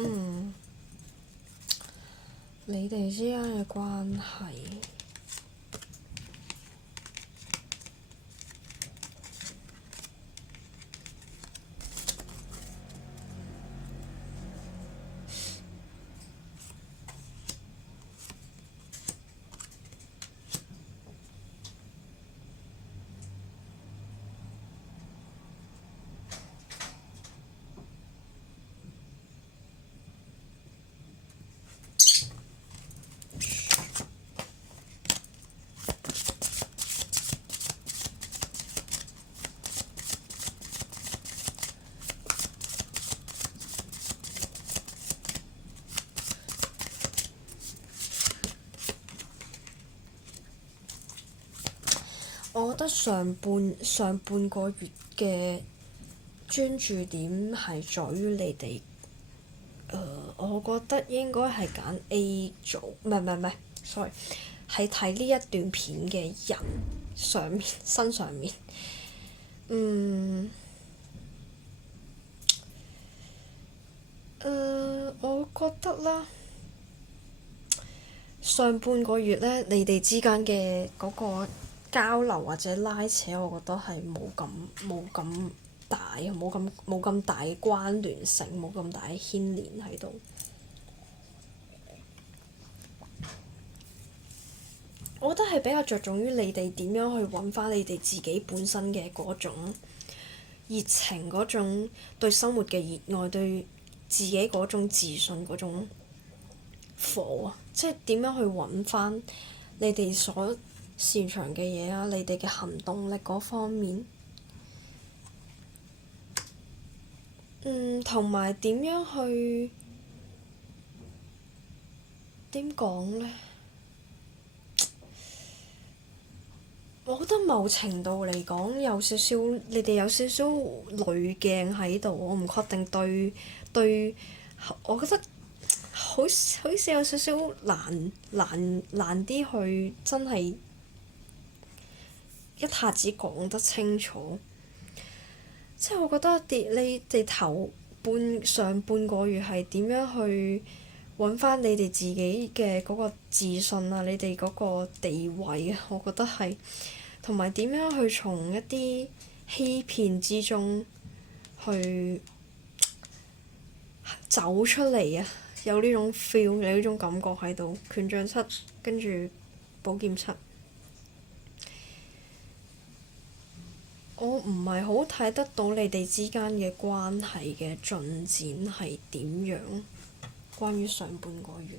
嗯，你哋之間嘅關係，我覺得上半個月嘅專注點係在於你哋。我覺得應該係揀 A 組，唔係，sorry，係睇呢一段片嘅人身上面。我覺得啦，上半個月呢，你哋之間嘅嗰個交流或者拉扯，我覺得係冇咁大，冇咁大嘅關聯性，冇咁大嘅牽連喺度。我覺得係比較着重於你哋點樣去揾翻你哋自己本身嘅嗰種熱情，嗰種對生活嘅熱愛，對自己嗰種自信，嗰種火啊！即係點樣去揾翻你哋所擅長嘅嘢啊，你哋嘅行動力嗰方面。同埋點樣去點講呢？我覺得某程度嚟講，你哋有少少濾鏡喺度，我唔確定對，我覺得好似有少少難啲去真係一下子講得清楚。即係我覺得你哋上半個月係點樣去揾翻你哋自己嘅嗰個自信啊，你哋嗰個地位啊，我覺得係。同埋點樣去從一啲欺騙之中去走出嚟啊！有呢種 feel，有呢種感覺喺度。權杖七，跟住寶劍七。我唔係好睇得到你哋之間嘅關係嘅進展係點樣，關於上半個月。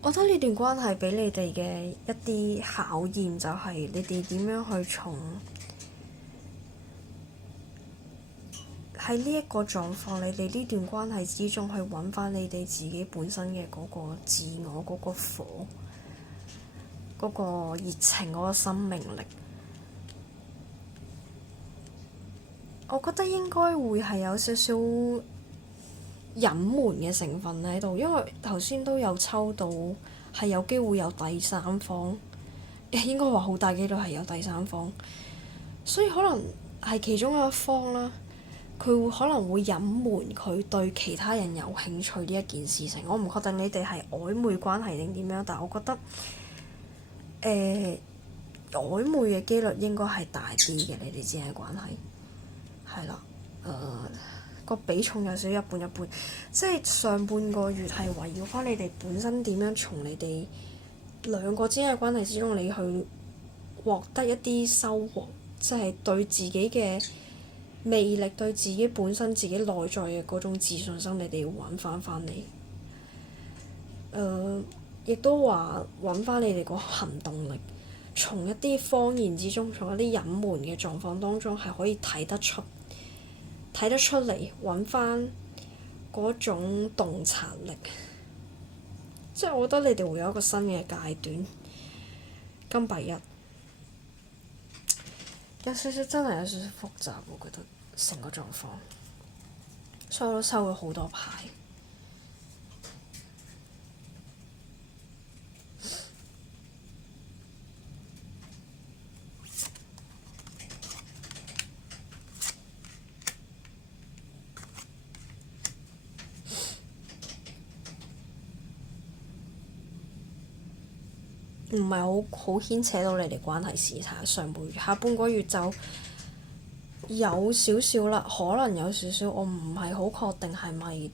我覺得呢段關係俾你哋嘅一啲考驗就係你哋點樣去從喺呢一個狀況，你哋呢段關係之中去揾翻你哋自己本身嘅嗰個自我嗰個火，嗰個熱情，嗰個生命力。我覺得應該會係有少少隱瞞嘅成分喺度，因為頭先都有抽到係有機會有第三方，應該話好大機率係有第三方，所以可能係其中一方啦，佢可能會隱瞞佢對其他人有興趣呢一件事情。我唔確定你哋係曖昧關係定點樣，但係我覺得曖昧嘅機率應該係大啲嘅，你哋之間嘅關係係啦，個比重有少少一半一半，即係上半個月係圍繞翻你哋本身點樣從你哋兩個之間嘅關係之中，你去獲得一啲收穫，即係對自己嘅魅力，對自己本身自己內在嘅嗰種自信心，你哋要揾翻嚟。亦都話揾翻你哋個行動力，從一啲謊言之中，從一啲隱瞞嘅狀況當中，係可以睇得出嚟，揾翻嗰種洞察力。即係我覺得你哋會有一個新嘅階段。金幣一有少少真係有少少複雜，我覺得成個狀況，所以我都收咗好多牌。唔係好牽扯到你哋關係事。睇下上半月，下半個月就有少少啦，可能有少少，我唔係好確定係咪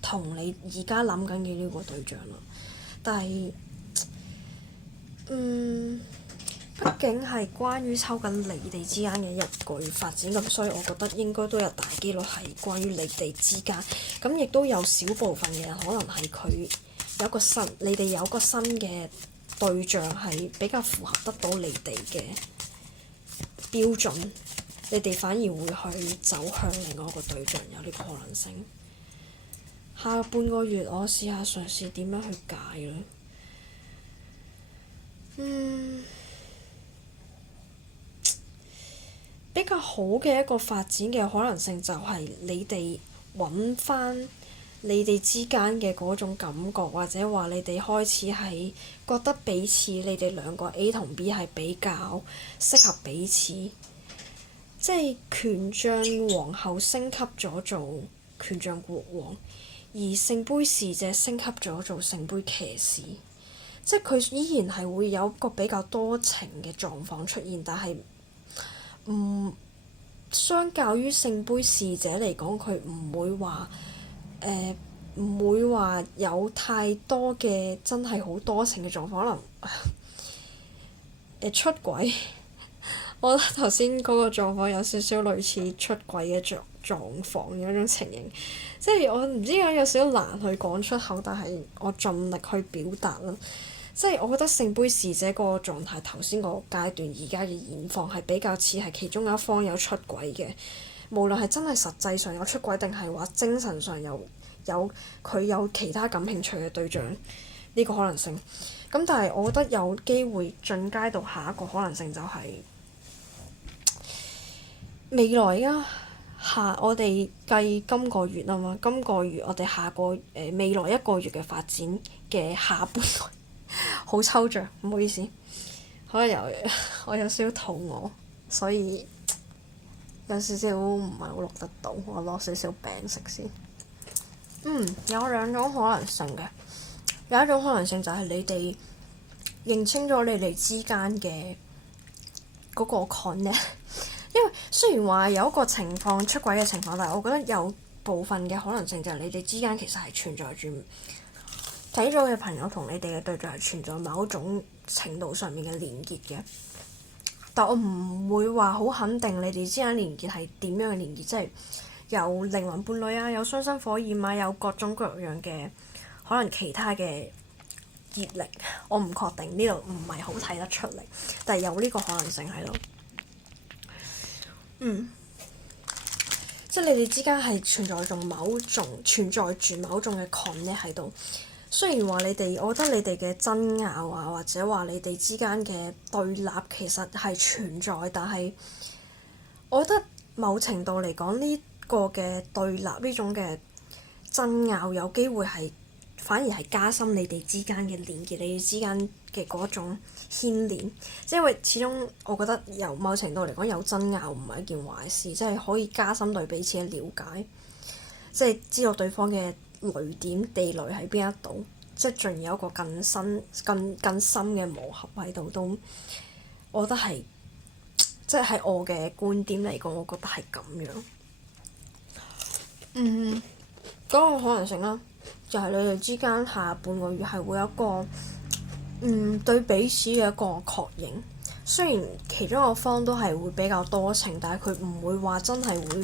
同你而家諗緊嘅呢個對象啦。但係，畢竟係關於抽緊你哋之間嘅一個月發展，咁所以我覺得應該都有大機率係關於你哋之間。咁亦都有少部分嘅人可能係佢有個新，你哋有個新嘅對象係比較符合得到你哋嘅標準，你哋反而會去走向另外一個對象，有呢個可能性。下半個月我試下嘗試點樣去解啦。比較好嘅一個發展嘅可能性就係你哋揾翻你哋之間嘅嗰種感覺，或者話你哋開始係覺得彼此你哋兩個 A 同 B 係比較適合彼此，即係權杖皇后升級咗做權杖國王，而聖杯侍者升級咗做聖杯騎士，即係佢依然係會有一個比較多情嘅狀況出現，但係相較於聖杯侍者嚟講，佢唔會話唔會話有太多嘅真係好多情嘅狀況，可能出軌。我覺得頭先嗰個狀況有少少類似出軌嘅狀況嘅一種情形，即係我唔知點解有少少難去講出口，但係我盡力去表達啦。即係我覺得聖杯侍者嗰個狀態，頭先嗰個階段而家嘅現況係比較似係其中有一方有出軌嘅，無論係真係實際上有出軌，定係話精神上佢有其他感興趣嘅對象，呢個可能性。咁但係我覺得有機會進階到下一個可能性就係未來我哋計今個月啊嘛，今個月我哋未來一個月嘅發展嘅下半個月。好抽象，唔好意思。可能我有少少肚餓，所以有少少唔係好錄得到。我攞少少餅食先。有兩種可能性嘅。有一種可能性就係你哋認清咗你哋之間嘅嗰個 connect。因為雖然話有一個情況出軌嘅情況，但係我覺得有部分嘅可能性就係你哋之間其實係存在住。睇咗嘅朋友同你哋嘅對象係存在某種程度上面嘅連結嘅，但我唔會話好肯定你哋之間連結係點樣嘅連結，即係有靈魂伴侶啊，有雙生火焰啊，有各種各樣嘅可能其他嘅熱力，我唔確定，呢度唔係好睇得出嚟，但係有呢個可能性喺度。即係你哋之間係存在住某種嘅 connect 喺度。雖然話我覺得你哋嘅爭拗啊，或者話你哋之間嘅對立其實係存在，但係我覺得某程度嚟講，呢個嘅對立呢種嘅爭拗有機會係反而係加深你哋之間嘅連結，你哋之間嘅嗰種牽連。即係因為始終我覺得由某程度嚟講，有爭拗唔係一件壞事，即係可以加深對彼此嘅了解，即係知道對方嘅雷點地雷喺邊一度，即係仲有一個更深嘅磨合喺度，都我覺得係即係喺我嘅觀點嚟講，我覺得係咁樣。嗰個可能性啦，就係你哋之間下半個月係會有一個對彼此嘅一個確認。雖然其中一個方都係會比較多情，但係佢唔會話真係會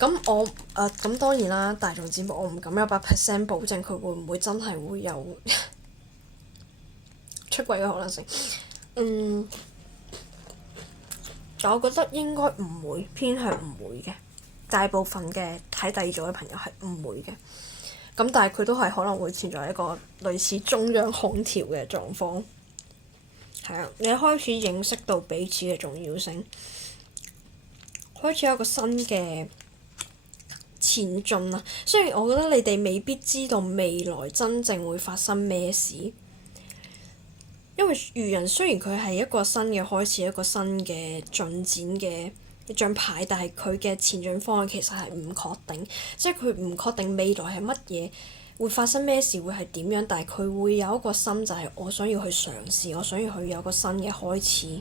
咁當然啦，大眾節目我唔敢100%保證佢會唔會真係會有出軌嘅可能性。但我覺得應該唔會，偏向唔會嘅。大部分嘅睇第二組嘅朋友係唔會嘅。咁但係佢都係可能會存在一個類似中央空調嘅狀況。係啊，你開始認識到彼此嘅重要性，開始有一個新嘅前進啦。雖然我覺得你哋未必知道未來真正會發生咩事，因為愚人雖然佢係一個新嘅開始，一個新嘅進展嘅一張牌，但係佢嘅前進方向其實係唔確定，即係佢唔確定未來係乜嘢會發生咩事，會係點樣，但係佢會有一個心，就係我想要去嘗試，我想要去有個新嘅開始。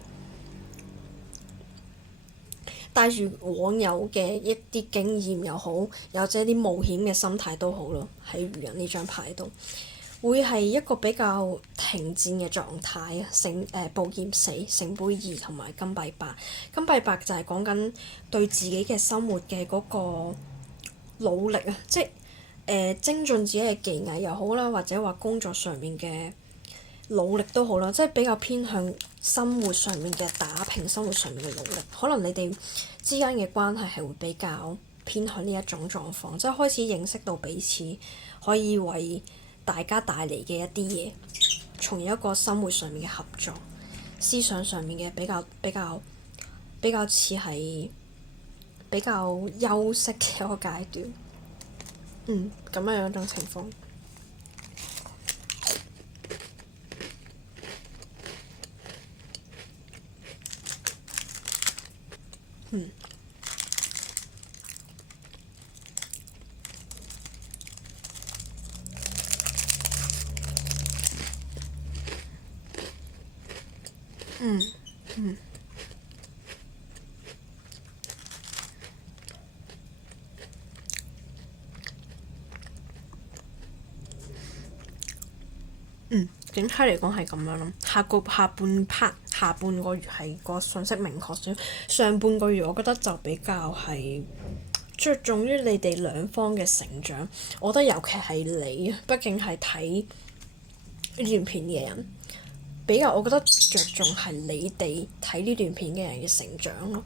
帶住往有嘅一啲經驗又好，又或者啲冒險嘅心態都好咯，喺愚人呢張牌度，會係一個比較停戰嘅狀態啊。寶劍四、聖杯二同埋金幣八。金幣八就係講緊對自己嘅生活嘅嗰個努力啊，即係精進自己嘅技藝又好啦，或者話工作上面嘅努力都好啦，即係比較偏向生活上面嘅打拼，生活上面嘅努力。可能你哋之間嘅關係係會比較偏向呢一種狀況，即係開始認識到彼此可以為大家帶嚟嘅一啲嘢，從一個生活上面嘅合作，思想上面嘅比較似係比較休息嘅一個階段。咁樣一種情況。整體嚟講係咁樣咯。下半 part 下半個月係個信息明確少，上半個月我覺得就比較係着重於你哋兩方嘅成長。我覺得尤其係你啊，畢竟係睇呢段片嘅人，比較我覺得着重係你哋睇呢段片嘅人嘅成長咯。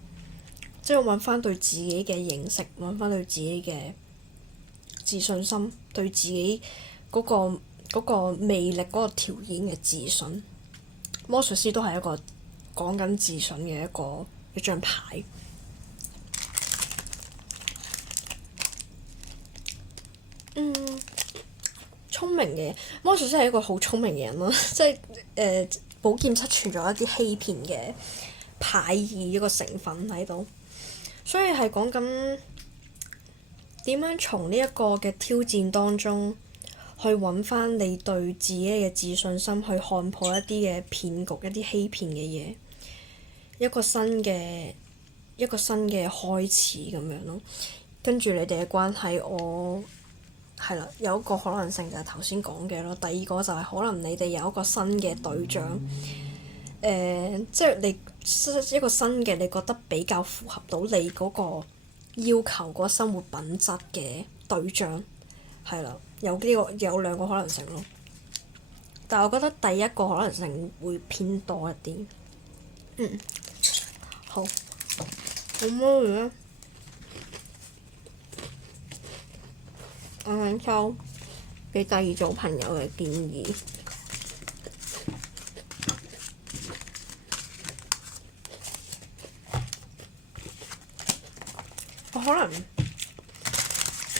即係揾翻對自己嘅認識，揾翻對自己嘅自信心，對自己嗰個魅力嗰個條件嘅自信。魔術師都係一個講緊自信嘅一張牌。聰明嘅魔術師係一個好聰明嘅人咯，即係寶劍七存在一啲欺騙嘅牌意一個成分喺度，所以係講緊點樣從呢一個嘅挑戰當中去揾翻你對自己嘅自信心，去看破一啲嘅騙局、一啲欺騙嘅嘢，一個新嘅開始咁樣咯。跟住你哋嘅關係，係啦，有一個可能性就係頭先講嘅咯。第二個就係可能你哋有一個新嘅對象，即係你一個新嘅，你覺得比較符合到你嗰個要求嗰個生活品質嘅對象，係啦，有兩個可能性咯。但係我覺得第一個可能性會偏多一啲。好，咁而家我想抽俾第二組朋友嘅建議。我可能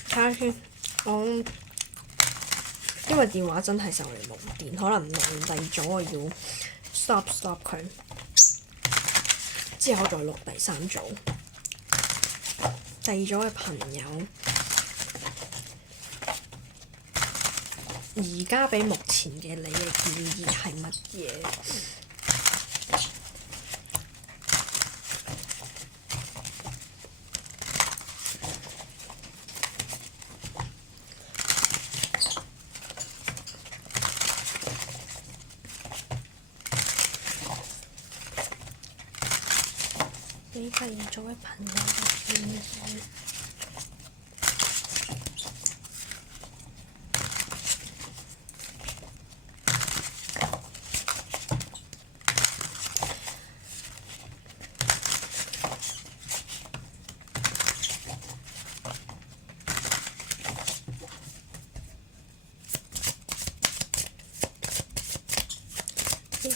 睇下先，因為電話真係就嚟冇電，可能錄完第二組我要 stop 佢，之後再錄第三組。第二組嘅朋友，而家比目前嘅你嘅建議係乜嘢？俾第二組嘅朋友嘅建議。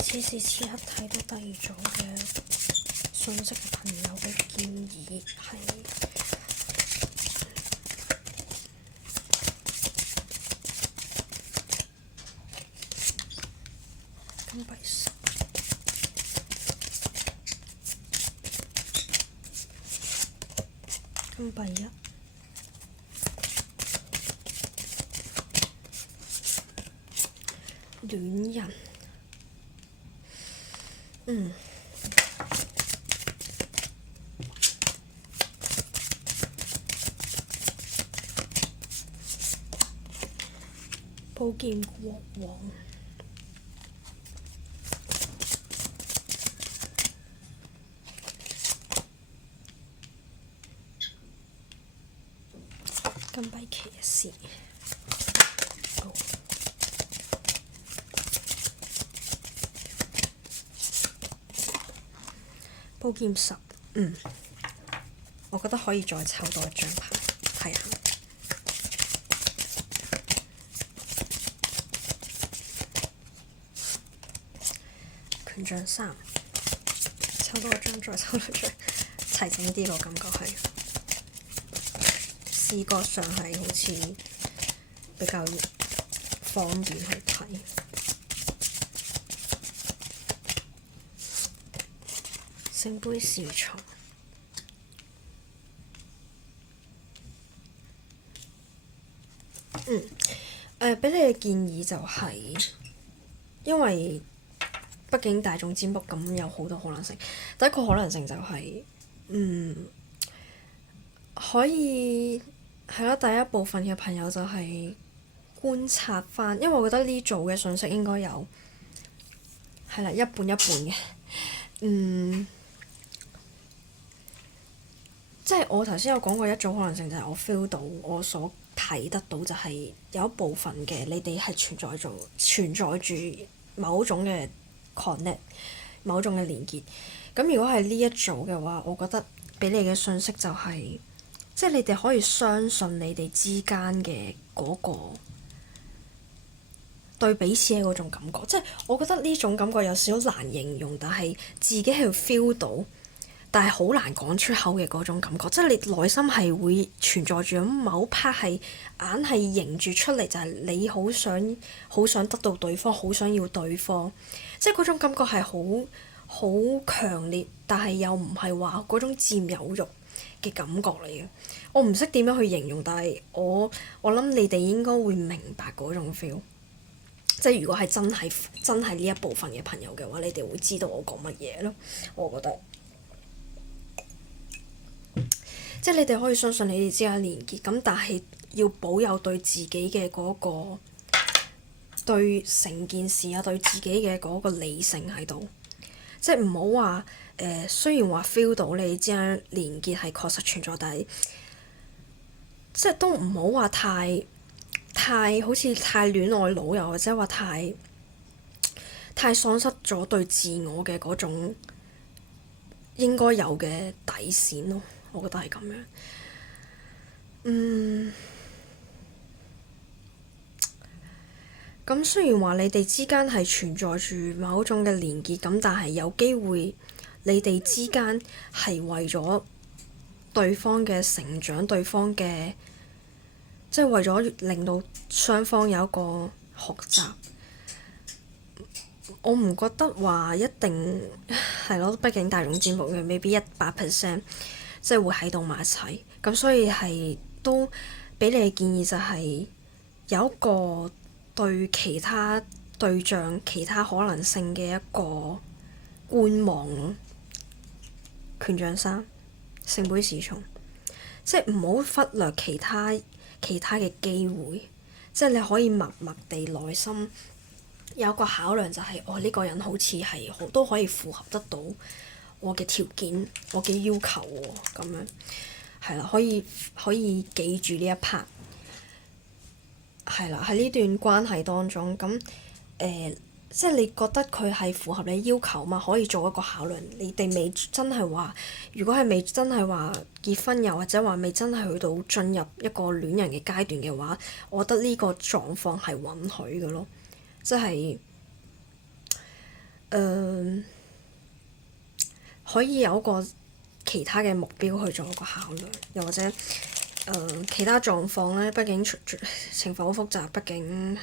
此時此刻睇到第二組嘅信息嘅朋友嘅建議係金幣十、金幣一、戀人，寶劍國王，金幣騎士，寶劍10，我覺得可以再抽多一張牌，睇下。權杖3，抽多一張，再抽多一張，齊整啲個感覺係。視覺上係好似比較方便去睇。聖杯侍從，俾你嘅建議就係，因為畢竟大眾占卜咁有好多可能性。第一個可能性就係，可以係咯。第一部分嘅朋友就係觀察返，因為我覺得呢組嘅信息應該有係啦，一半一半嘅。即係我頭先有講過一種可能性，就係我 feel 到我所睇得到就係有一部分嘅你哋係存在住某種嘅 connect， 某種嘅連結。咁如果係呢一組嘅話，我覺得俾你嘅信息就係，即係你哋可以相信你哋之間嘅嗰個對彼此嘅嗰種感覺。即係我覺得呢種感覺有少少難形容，但係自己係 feel 到。但係好難講出口嘅嗰種感覺，即係你內心係會存在住某 part 係硬係凝住出嚟，就係你好想得到對方，好想要對方，即係嗰種感覺係好強烈，但係又唔係話嗰種佔有欲嘅感覺嚟嘅。我唔識點樣去形容，但係我諗你哋應該會明白嗰種 feel。即係如果係真係呢一部分嘅朋友嘅話，你哋會知道我講乜嘢咯。我覺得。即係你哋可以相信你哋之間連結，咁但係要保有對自己嘅嗰個對成件事啊，對自己嘅嗰個理性喺度。即係唔好話雖然話 feel 到你之間連結係確實存在，但係即係都唔好話太好似太戀愛腦，又或者話太喪失咗對自我嘅嗰種應該有嘅底線咯。我覺得係咁樣。咁雖然話你哋之間係存在住某種嘅連結，咁但係有機會你哋之間係為咗對方嘅成長，對方嘅即係為咗令到雙方有一個學習。我唔覺得話一定係咯，畢竟大眾占卜嘅未必100%。即係會喺度埋一齊，咁所以係都俾你嘅建議就係有一個對其他對象、其他可能性嘅一個觀望咯。權杖3，聖杯侍從，即係唔好忽略其他嘅機會，即係你可以默默地內心有一個考量，就係呢個人好似係都可以符合得到我嘅條件，我嘅要求喎，咁樣係啦，可以記住呢一 part 係啦。喺呢段關係當中，咁即係你覺得佢係符合你要求嘛？可以做一個考慮。你哋未真係話，如果係未真係話結婚，又或者話未真係去到進入一個戀人嘅階段嘅話，我覺得呢個狀況係允許嘅咯，即係可以有一個其他嘅目標去做一個考量，又或者其他狀況咧，畢竟情況好複雜，畢竟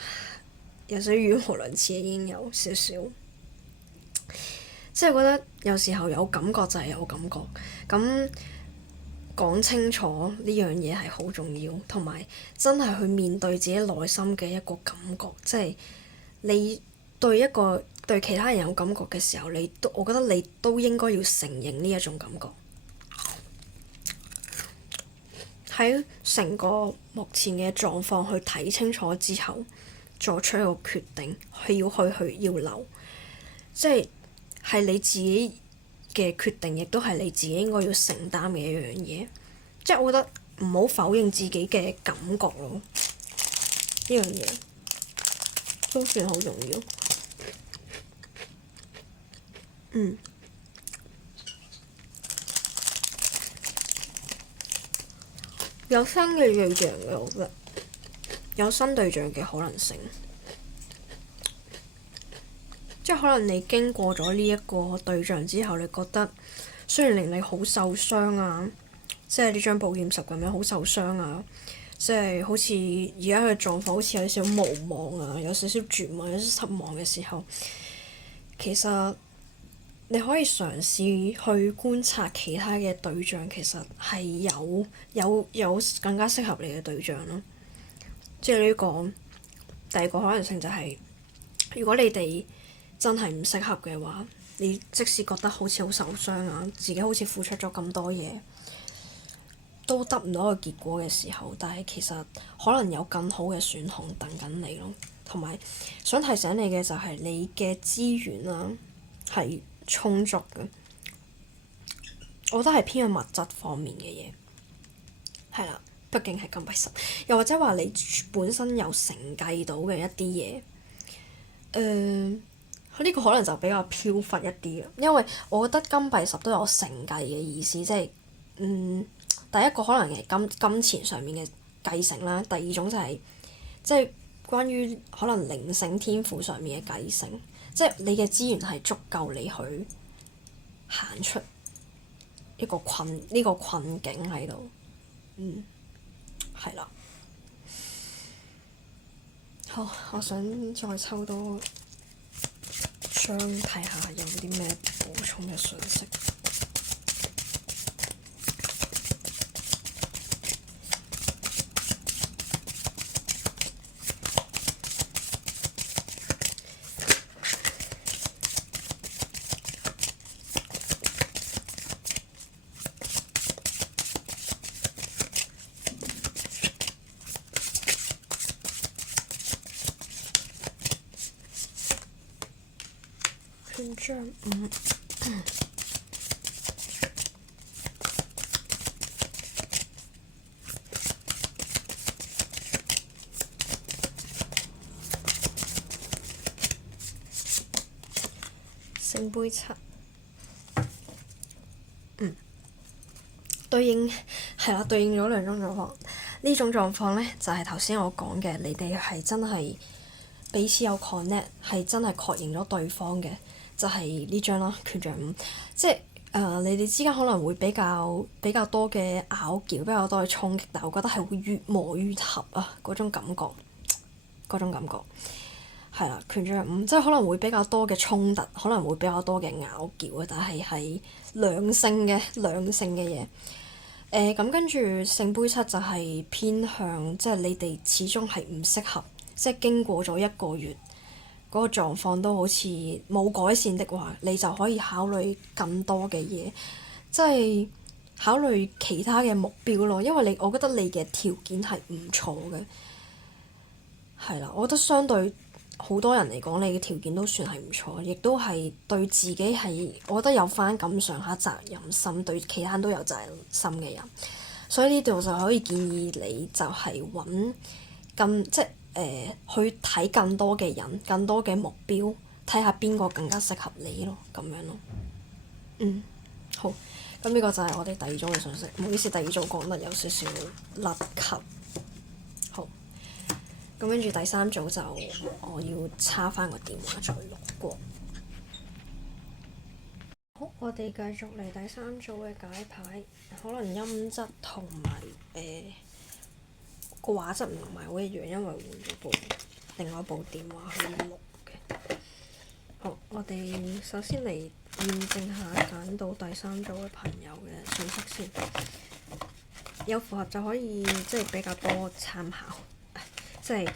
有少少語無倫次，已經有少少，即係覺得有時候有感覺就係有感覺，咁講清楚呢樣嘢係好重要，同埋真係去面對自己內心嘅一個感覺，即係對其他人有感覺嘅時候，我覺得你都應該要承認呢一種感覺。喺成個目前嘅狀況去睇清楚之後，作出一個決定，係要去要留，即係你自己嘅決定，亦都係你自己應該要承擔嘅一樣嘢。即係我覺得唔好否認自己嘅感覺咯，呢樣嘢都算好重要。有新嘅對象嘅，我覺得有新對象嘅可能性，即係可能你經過咗呢一個對象之後，你覺得雖然令你好受傷啊，即係呢張寶劍十咁樣好受傷啊，即係好似而家嘅狀況好似有少少無望啊，有少少絕望，有少少失望嘅時候，其實你可以嘗試去觀察其他嘅對象，其實係有更加適合你嘅對象咯。即係呢個第二個可能性就係，如果你哋真係唔適合嘅話，你即使覺得好似好受傷啊，自己好似付出咗咁多嘢，都得唔到一個結果嘅時候，但係其實可能有更好嘅選項等緊你咯。同埋想提醒你嘅就係你嘅資源啊係充足嘅，我覺得係偏向物質方面嘅嘢，係啦，畢竟係金幣十，又或者話你本身有承繼到嘅一啲嘢，呢個可能就比較飄忽一啲啦，因為我覺得金幣十都有承繼嘅意思，即係第一個可能係金錢上面嘅繼承啦，第二種就係即係關於可能靈性天賦上面嘅繼承。即係你嘅資源係足夠你去行出呢個困境喺度，係啦。好，我想再抽多張睇下有啲咩補充嘅信息。權杖五，聖杯七，對應咗兩種狀況。呢種狀況呢，就係頭先我講嘅，你哋係真係彼此有 connect，係真係確認咗對方嘅。就係呢張啦，權杖五，即係你哋之間可能會比較多嘅拗撬，比較多嘅衝擊，但我覺得係會越磨越合啊，嗰種感覺係啦。權杖五即係可能會比較多嘅衝突，可能會比較多嘅拗撬啊，但係良性嘅嘢。咁跟住聖杯七就係偏向即係你哋始終係唔適合，即係經過咗一個月。嗰個狀況都好似冇改善的話，你就可以考慮更多嘅嘢，即係考慮其他嘅目標咯。因為我覺得你嘅條件係唔錯嘅，係啦。我覺得相對好多人嚟講，你嘅條件都算係唔錯，亦都係對自己係我覺得有翻咁上下責任心，對其他人都有責任心嘅人。所以呢度就可以建議你就係揾即係去睇更多嘅人，更多嘅目標，睇下邊個更加適合你咯，咁樣咯。好，咁呢個就係我哋第二種嘅信息。唔好意思，第二種講得有少少甩咳。好，咁跟住第三組就我要插翻個電話再錄過。好，我哋繼續嚟第三組嘅解牌，可能音質同埋個畫質唔係好一樣，因為換咗另外一部電話去錄嘅。好，我哋首先嚟驗證下揀到第三組嘅朋友嘅信息先，有符合就可以即係比較多參考，即係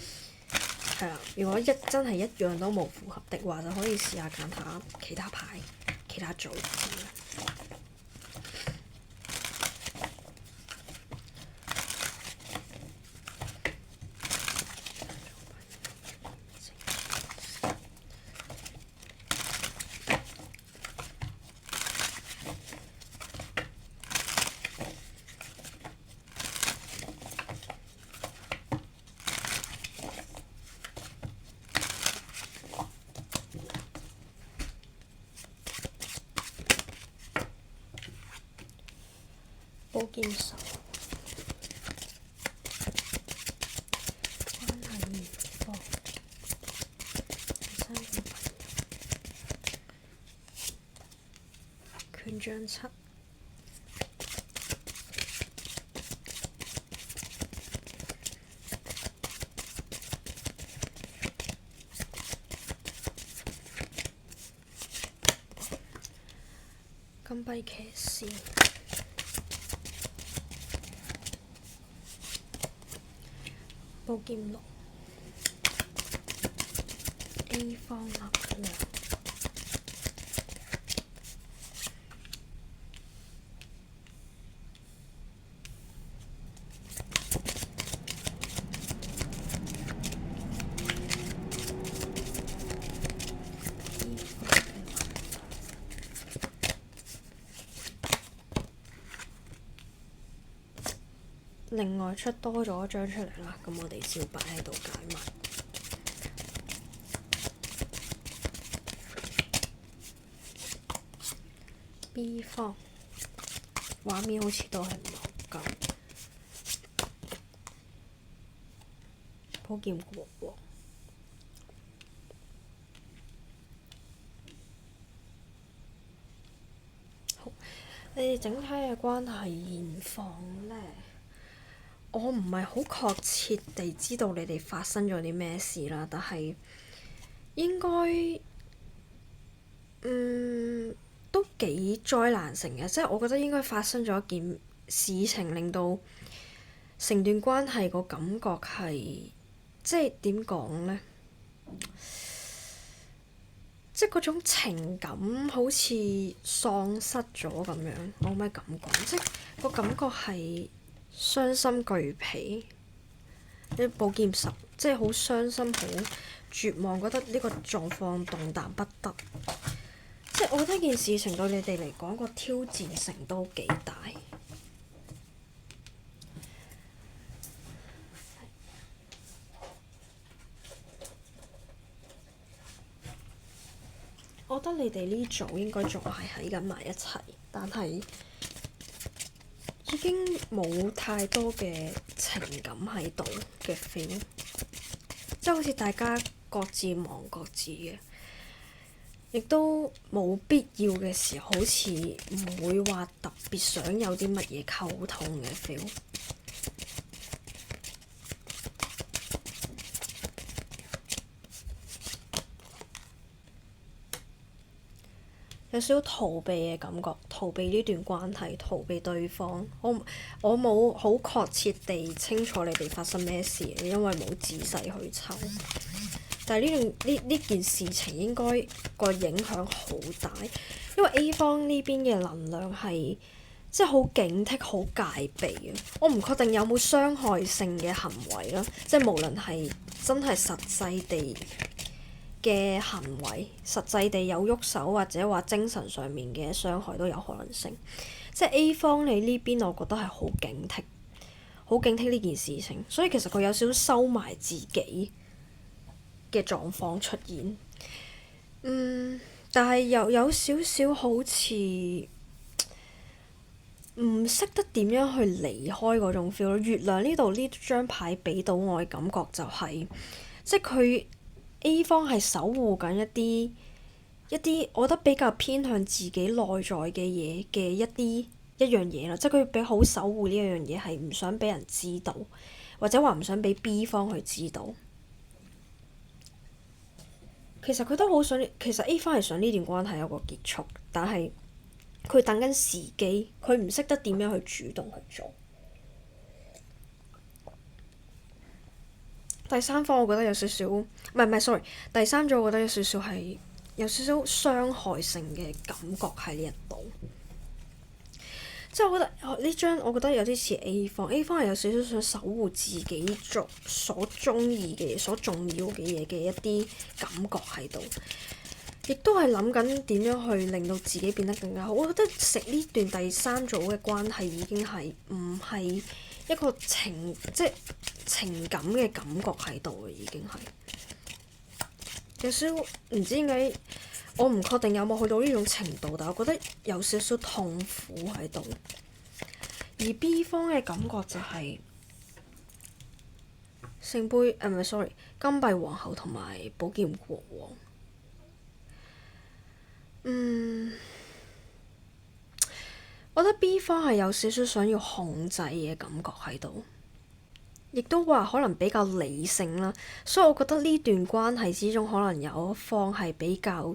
係啦，如果真係一樣都冇符合的話，就可以試下揀下其他牌、其他組咁樣。寶劍十，關係嚴防，第三個問題，權杖七，金幣騎士。寶劍六 A 方能量，另外出多咗一張出嚟啦，咁我哋照擺喺度解埋。B 方畫面好似都係唔係好夠。寶劍國王，好，你哋整體嘅關係現況呢？我唔係好確切地知道你哋發生咗啲咩事啦，但係應該都幾災難性嘅，即係我覺得應該發生咗一件事情，令到成段關係個感覺係即係點講呢？即係嗰種情感好似喪失咗咁樣，我可唔可以咁講？即係個感覺係傷心巨疲，啲寶劍十，即係好傷心、好絕望，覺得呢個狀況動彈不得。即係我覺得件事情對你哋嚟講個挑戰性都幾大。我覺得你哋呢組應該仲係喺緊埋一齊，但係已經冇太多嘅情感喺度嘅 feel， 即係好似大家各自忙各自嘅，亦都冇必要嘅時候，好似唔會話特別想有啲乜嘢溝通嘅 feel。有少少逃避嘅感覺，逃避呢段關係，逃避對方。我冇好確切地清楚你哋發生咩事，因為冇仔細去抽。但係呢件事情應該個影響好大，因為 A 方呢邊嘅能量係即係好警惕、好戒備嘅。我唔確定有冇傷害性嘅行為啦，即係無論係真係實際地嘅行為，實際地有喐手或者話精神上面嘅傷害都有可能性。即係 A 方你呢邊，我覺得係好警惕，好警惕呢件事情，所以其實佢有少少收埋自己嘅狀況出現。但係又有少少好似唔識得點樣去離開嗰種 feel 咯。月亮呢度呢張牌俾到我嘅感覺就係，即係佢 A 方係守護緊一啲我覺得比較偏向自己內在嘅嘢嘅一樣嘢啦，即係佢比好守護呢一樣嘢，係唔想俾人知道，或者話唔想俾 B 方去知道。其實佢都好想，其實 A 方係想呢段關係有個結束，但係佢等緊時機，佢唔識得點樣去主動去做。第三方我覺得有少少，唔係 sorry，第三組我覺得有少少係有少少傷害性嘅感覺喺呢一度。即係我覺得呢張我覺得有啲似 A 方，A 方係有少少想守護自己所中意嘅嘢、所重要嘅嘢嘅一啲感覺喺度，亦都係諗緊點樣去令到自己變得更加好。我覺得食呢段第三組嘅關係已經係唔係一個即係情感嘅感覺喺度嘅，已經係有少少唔知點解。我唔確定有冇去到呢種程度，但我覺得有少少痛苦喺度。而 B 方嘅感覺就係聖杯，唔係 sorry，金幣皇后同埋寶劍國王。我覺得 B 方係有少少想要控制嘅感覺喺度，亦都話可能比較理性啦，所以我覺得呢段關係之中，可能有一方係比較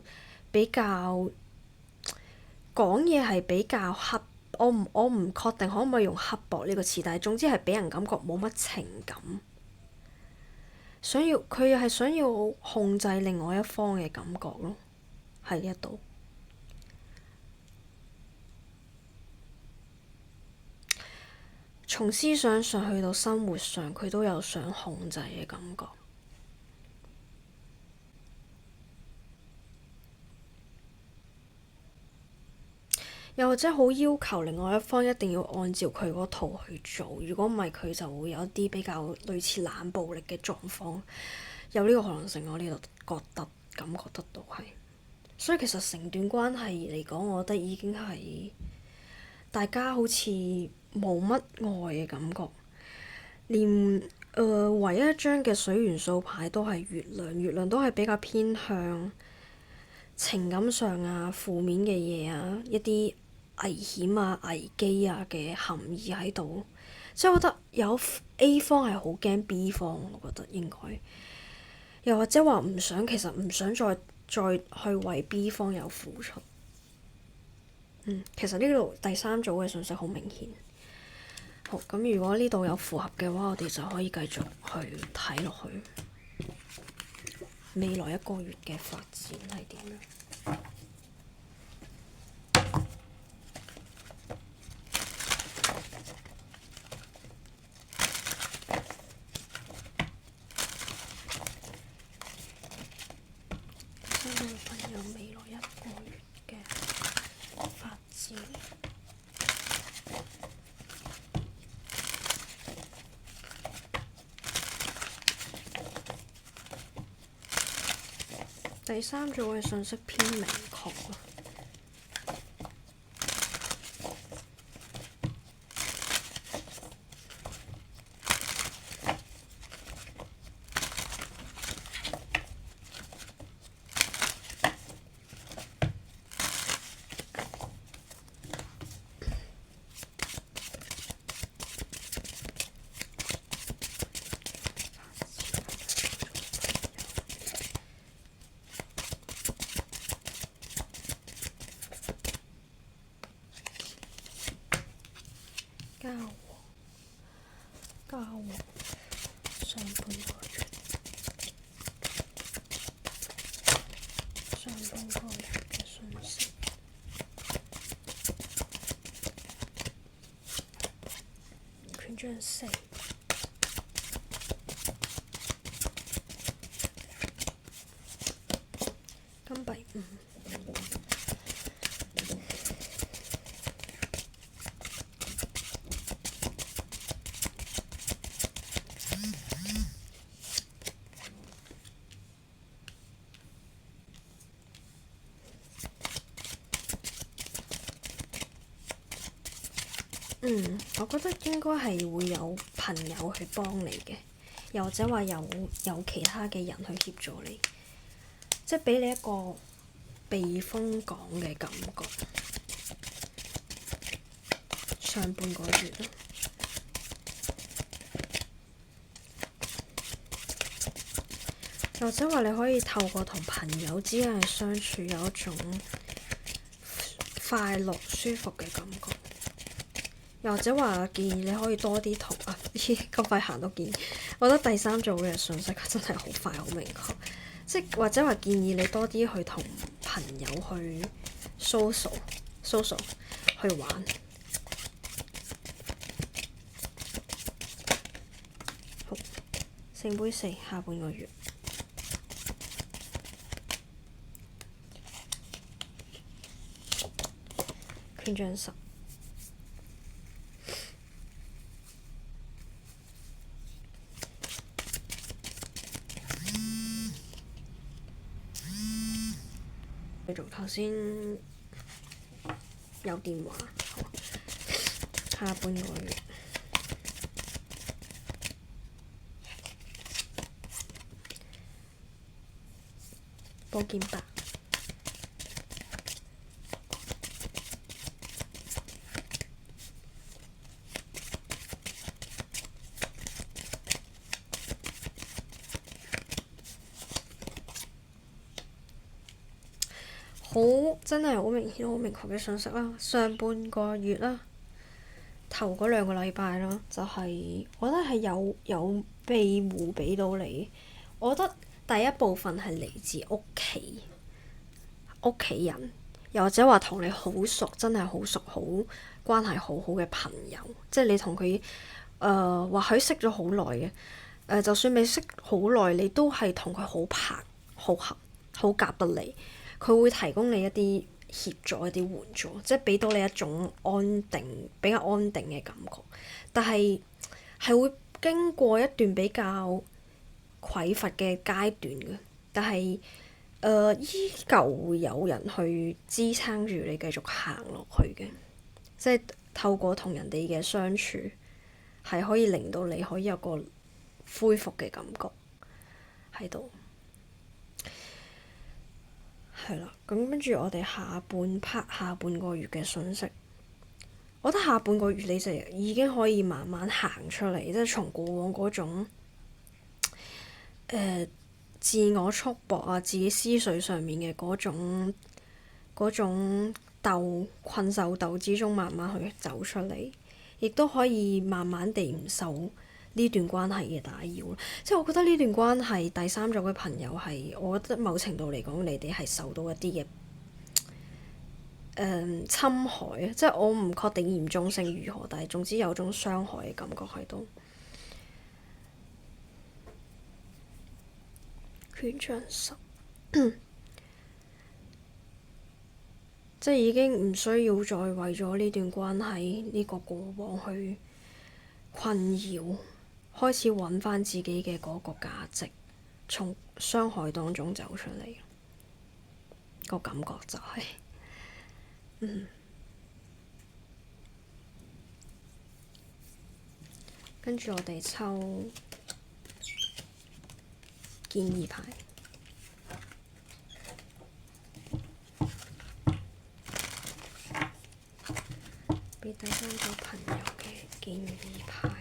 講嘢係比較刻，我唔確定可唔可以用刻薄呢個詞，但係總之係俾人感覺冇乜情感，佢又係想要控制另外一方嘅感覺咯，喺呢一度。從思想上去到生活上，佢都有想控制嘅感覺。又或者好要求另外一方一定要按照佢嗰套去做，如果唔係佢就會有一啲比較類似冷暴力嘅狀況，有呢個可能性。我呢度感覺得到係，所以其實成段關係嚟講，我覺得已經係大家好似冇乜愛嘅感覺，連唯一一張嘅水元素牌都係月亮，月亮都係比較偏向情感上啊、負面嘅嘢啊、一啲危險啊、危機啊嘅含義喺度，所以我覺得有 A 方係好驚 B 方，我覺得應該，又或者話其實唔想再去為 B 方有付出。其實呢度第三組嘅信息好明顯。好，咁如果呢度有符合嘅話，我哋就可以繼續去睇落去未來一個月嘅發展係點樣。朋友未來一個月嘅發展。第三組嘅信息偏明確啊。交往上半個月嘅信息，權杖四，金幣五。我覺得應該係會有朋友去幫你嘅，又或者話有其他嘅人去協助你，即係俾你一個避風港嘅感覺。上半個月啦，又或者話你可以透過同朋友之間嘅相處有一種快樂舒服嘅感覺。又或者話建議你可以多啲同咦咁快行到建議，我覺得第三組嘅信息真係好快好明確，即係或者話建議你多啲去同朋友去 social 去玩。好，聖杯四下半個月。權杖十。繼續頭先有電話，好，下半個月。寶劍八。真係好明顯、好明確嘅信息啦。上半個月啦，頭嗰2個禮拜啦，就係、我覺得係有庇護俾到你。我覺得第一部分係嚟自屋企人，又或者話同你好熟，真係好熟、好關係好好嘅朋友，即係你同佢或許識咗好耐嘅，就算未識好耐，你都係同佢好拍、好合、好夾得嚟。佢會提供你一啲協助、一啲援助，即係俾到你一種比較安定嘅感覺。但係會經過一段比較匱乏嘅階段嘅，但係依舊會有人去支撐住你繼續行落去嘅，即係透過同人哋嘅相處，係可以令到你可以有個恢復嘅感覺喺度。係啦，咁跟住我哋下半個月嘅信息，我覺得下半個月你就已經可以慢慢行出嚟，即係從過往嗰種自我束縛啊，自己思緒上面嘅嗰種困獸鬥之中慢慢去走出嚟，亦都可以慢慢地唔受呢段關係嘅打擾。即係我覺得呢段關係第三組嘅朋友係，我覺得某程度嚟講，你哋係受到一啲嘅侵害啊！即係我唔確定嚴重性如何，但係總之有種傷害嘅感覺喺度。權杖十，即係已經唔需要再為咗呢段關係呢個過往去困擾。開始揾翻自己嘅嗰個價值，從傷害當中走出嚟，個感覺就係、跟住我哋抽建議牌，俾第三組朋友嘅建議牌。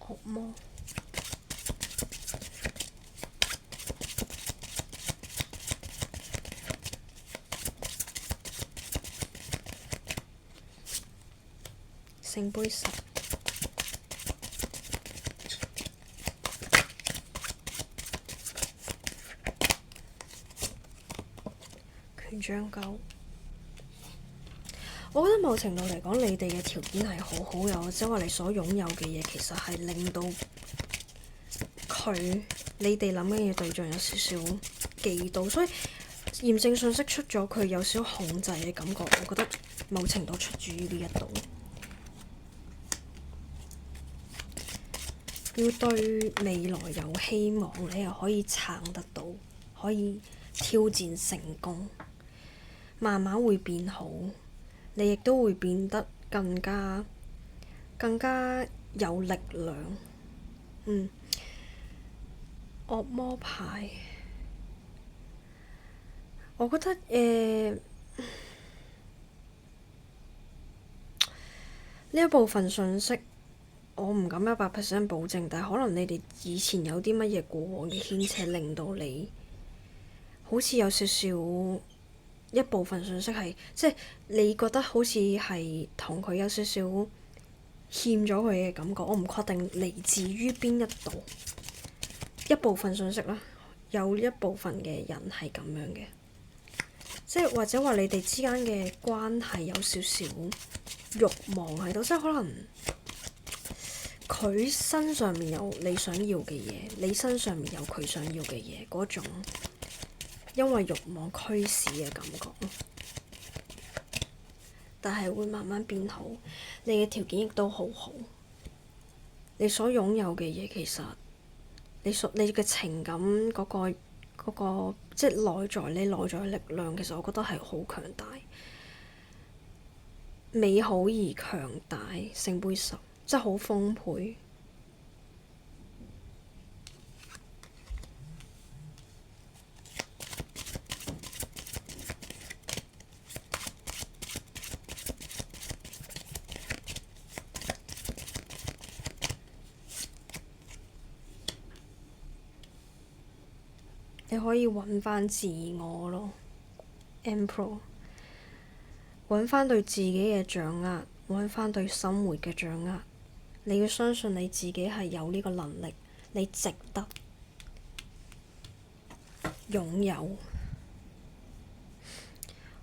惡魔，聖杯十，權杖九。我覺得某程度嚟講，你哋嘅條件係好好，又或者話你所擁有嘅嘢，其實係令到你哋諗緊嘅對象有少少嫉妒，所以驗證信息出咗，佢有少少控制嘅感覺。我覺得某程度出自於呢一度。要對未來有希望，你又可以撐得到，可以挑戰成功，慢慢會變好，你亦都會變得更加有力量。惡魔牌，我覺得呢一部分信息，我唔敢100% 保證，但係可能你哋以前有啲乜嘢過往嘅牽扯，令到你好似有少少一部分信息係，即係你覺得好似係同佢有少少欠咗佢嘅感覺。我唔確定嚟自於邊一度，一部分信息啦，有一部分嘅人係咁樣嘅，即係或者話你哋之間嘅關係有少少慾望喺度，即係可能佢身上面有你想要嘅嘢，你身上面有佢想要嘅嘢，嗰種因為慾望驅使嘅感覺。但係會慢慢變好，你嘅條件亦都好好，你所擁有嘅嘢其實你嘅情感嗰個即係內在你內在嘅力量，其實我覺得係好強大，美好而強大，聖杯10，即係好豐沛。你可以揾返自我咯 Emperor， 揾返對自己嘅掌握，揾返對生活嘅掌握。你要相信你自己係有呢個能力，你值得擁有。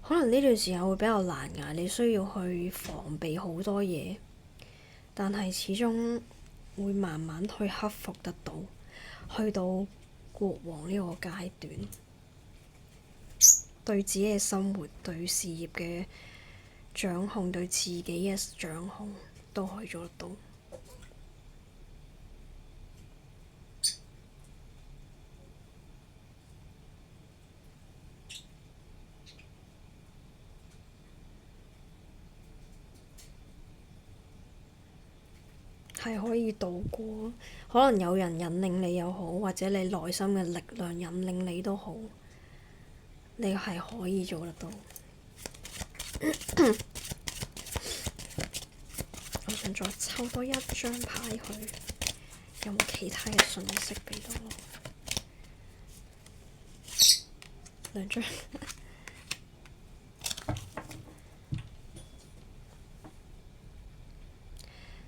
可能呢段時間會比較難捱，你需要去防備好多嘢，但係始終會慢慢去克服得到，去到國王呢個階段，對自己嘅生活、對事業嘅掌控、對自己嘅掌控都可以做得到。係可以度過，可能有人引領你又好，或者你內心嘅力量引領你都好，你係可以做得到。我想再抽多一張牌去，有冇其他嘅信息俾到我？2張。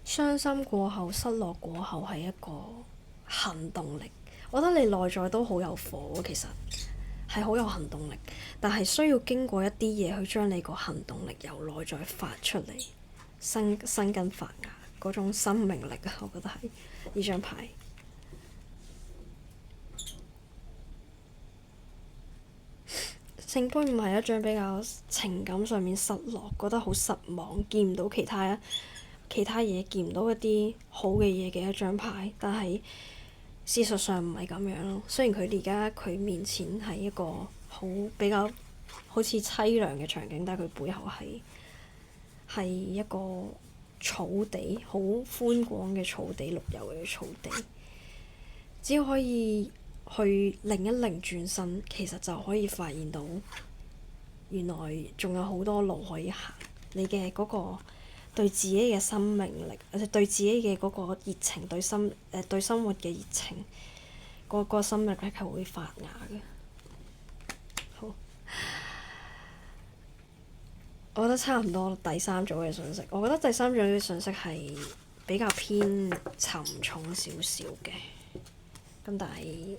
傷心過後、失落過後係一個行動力。我覺得你內在都好有火，其實係好有行動力，但係需要經過一啲嘢去將你個行動力由內在發出嚟，生根發芽嗰種生命力啊！我覺得係呢張牌。聖杯5係一張比較情感上面失落，覺得好失望，見唔到其他嘢，見唔到一啲好嘅嘢嘅一張牌，但係事實上唔係咁樣咯。雖然佢而家佢面前係一個比較好似凄涼嘅場景，但係佢背後係一個草地，好寬廣嘅草地，綠油嘅草地。只要可以去擰一擰轉身，其實就可以發現到原來仲有好多路可以行。你嘅嗰個對自己嘅生命力，對自己嘅嗰個熱情，對生活嘅熱情，嗰個生命力係會發芽嘅。好，我覺得差唔多第3組嘅信息。我覺得第3組嘅信息係比較偏沉重少少嘅，咁但係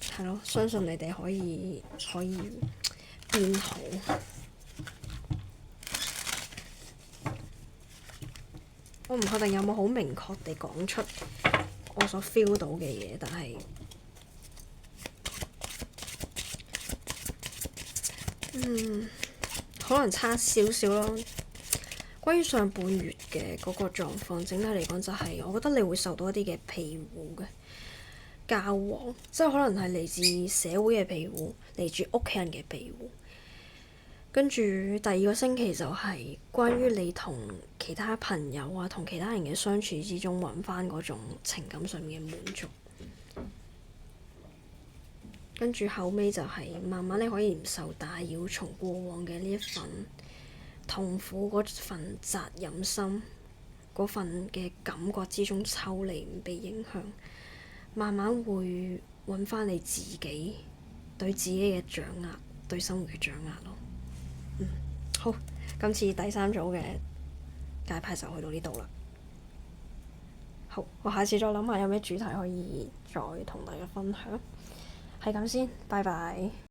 係咯，相信你哋可以變好。我唔確定有冇好明確地講出我所 feel 到嘅嘢，但係可能差少少咯。關於上半月嘅嗰個狀況，整體嚟講就係我覺得你會受到一啲嘅庇護嘅交往，即係可能係嚟自社會嘅庇護，嚟自屋企人嘅庇護。跟住第二個星期就係關於你同其他朋友啊，同其他人嘅相處之中揾翻嗰種情感上面嘅滿足。跟住後尾就係慢慢你可以唔受打擾，從過往嘅呢一份痛苦嗰份責任心嗰份嘅感覺之中抽離，唔被影響，慢慢會揾翻你自己對自己嘅掌握，對生活嘅掌握咯。好，今次第3組嘅解牌就去到呢度啦。好，我下次再諗下有咩主題可以再同大家分享。係咁先，拜拜。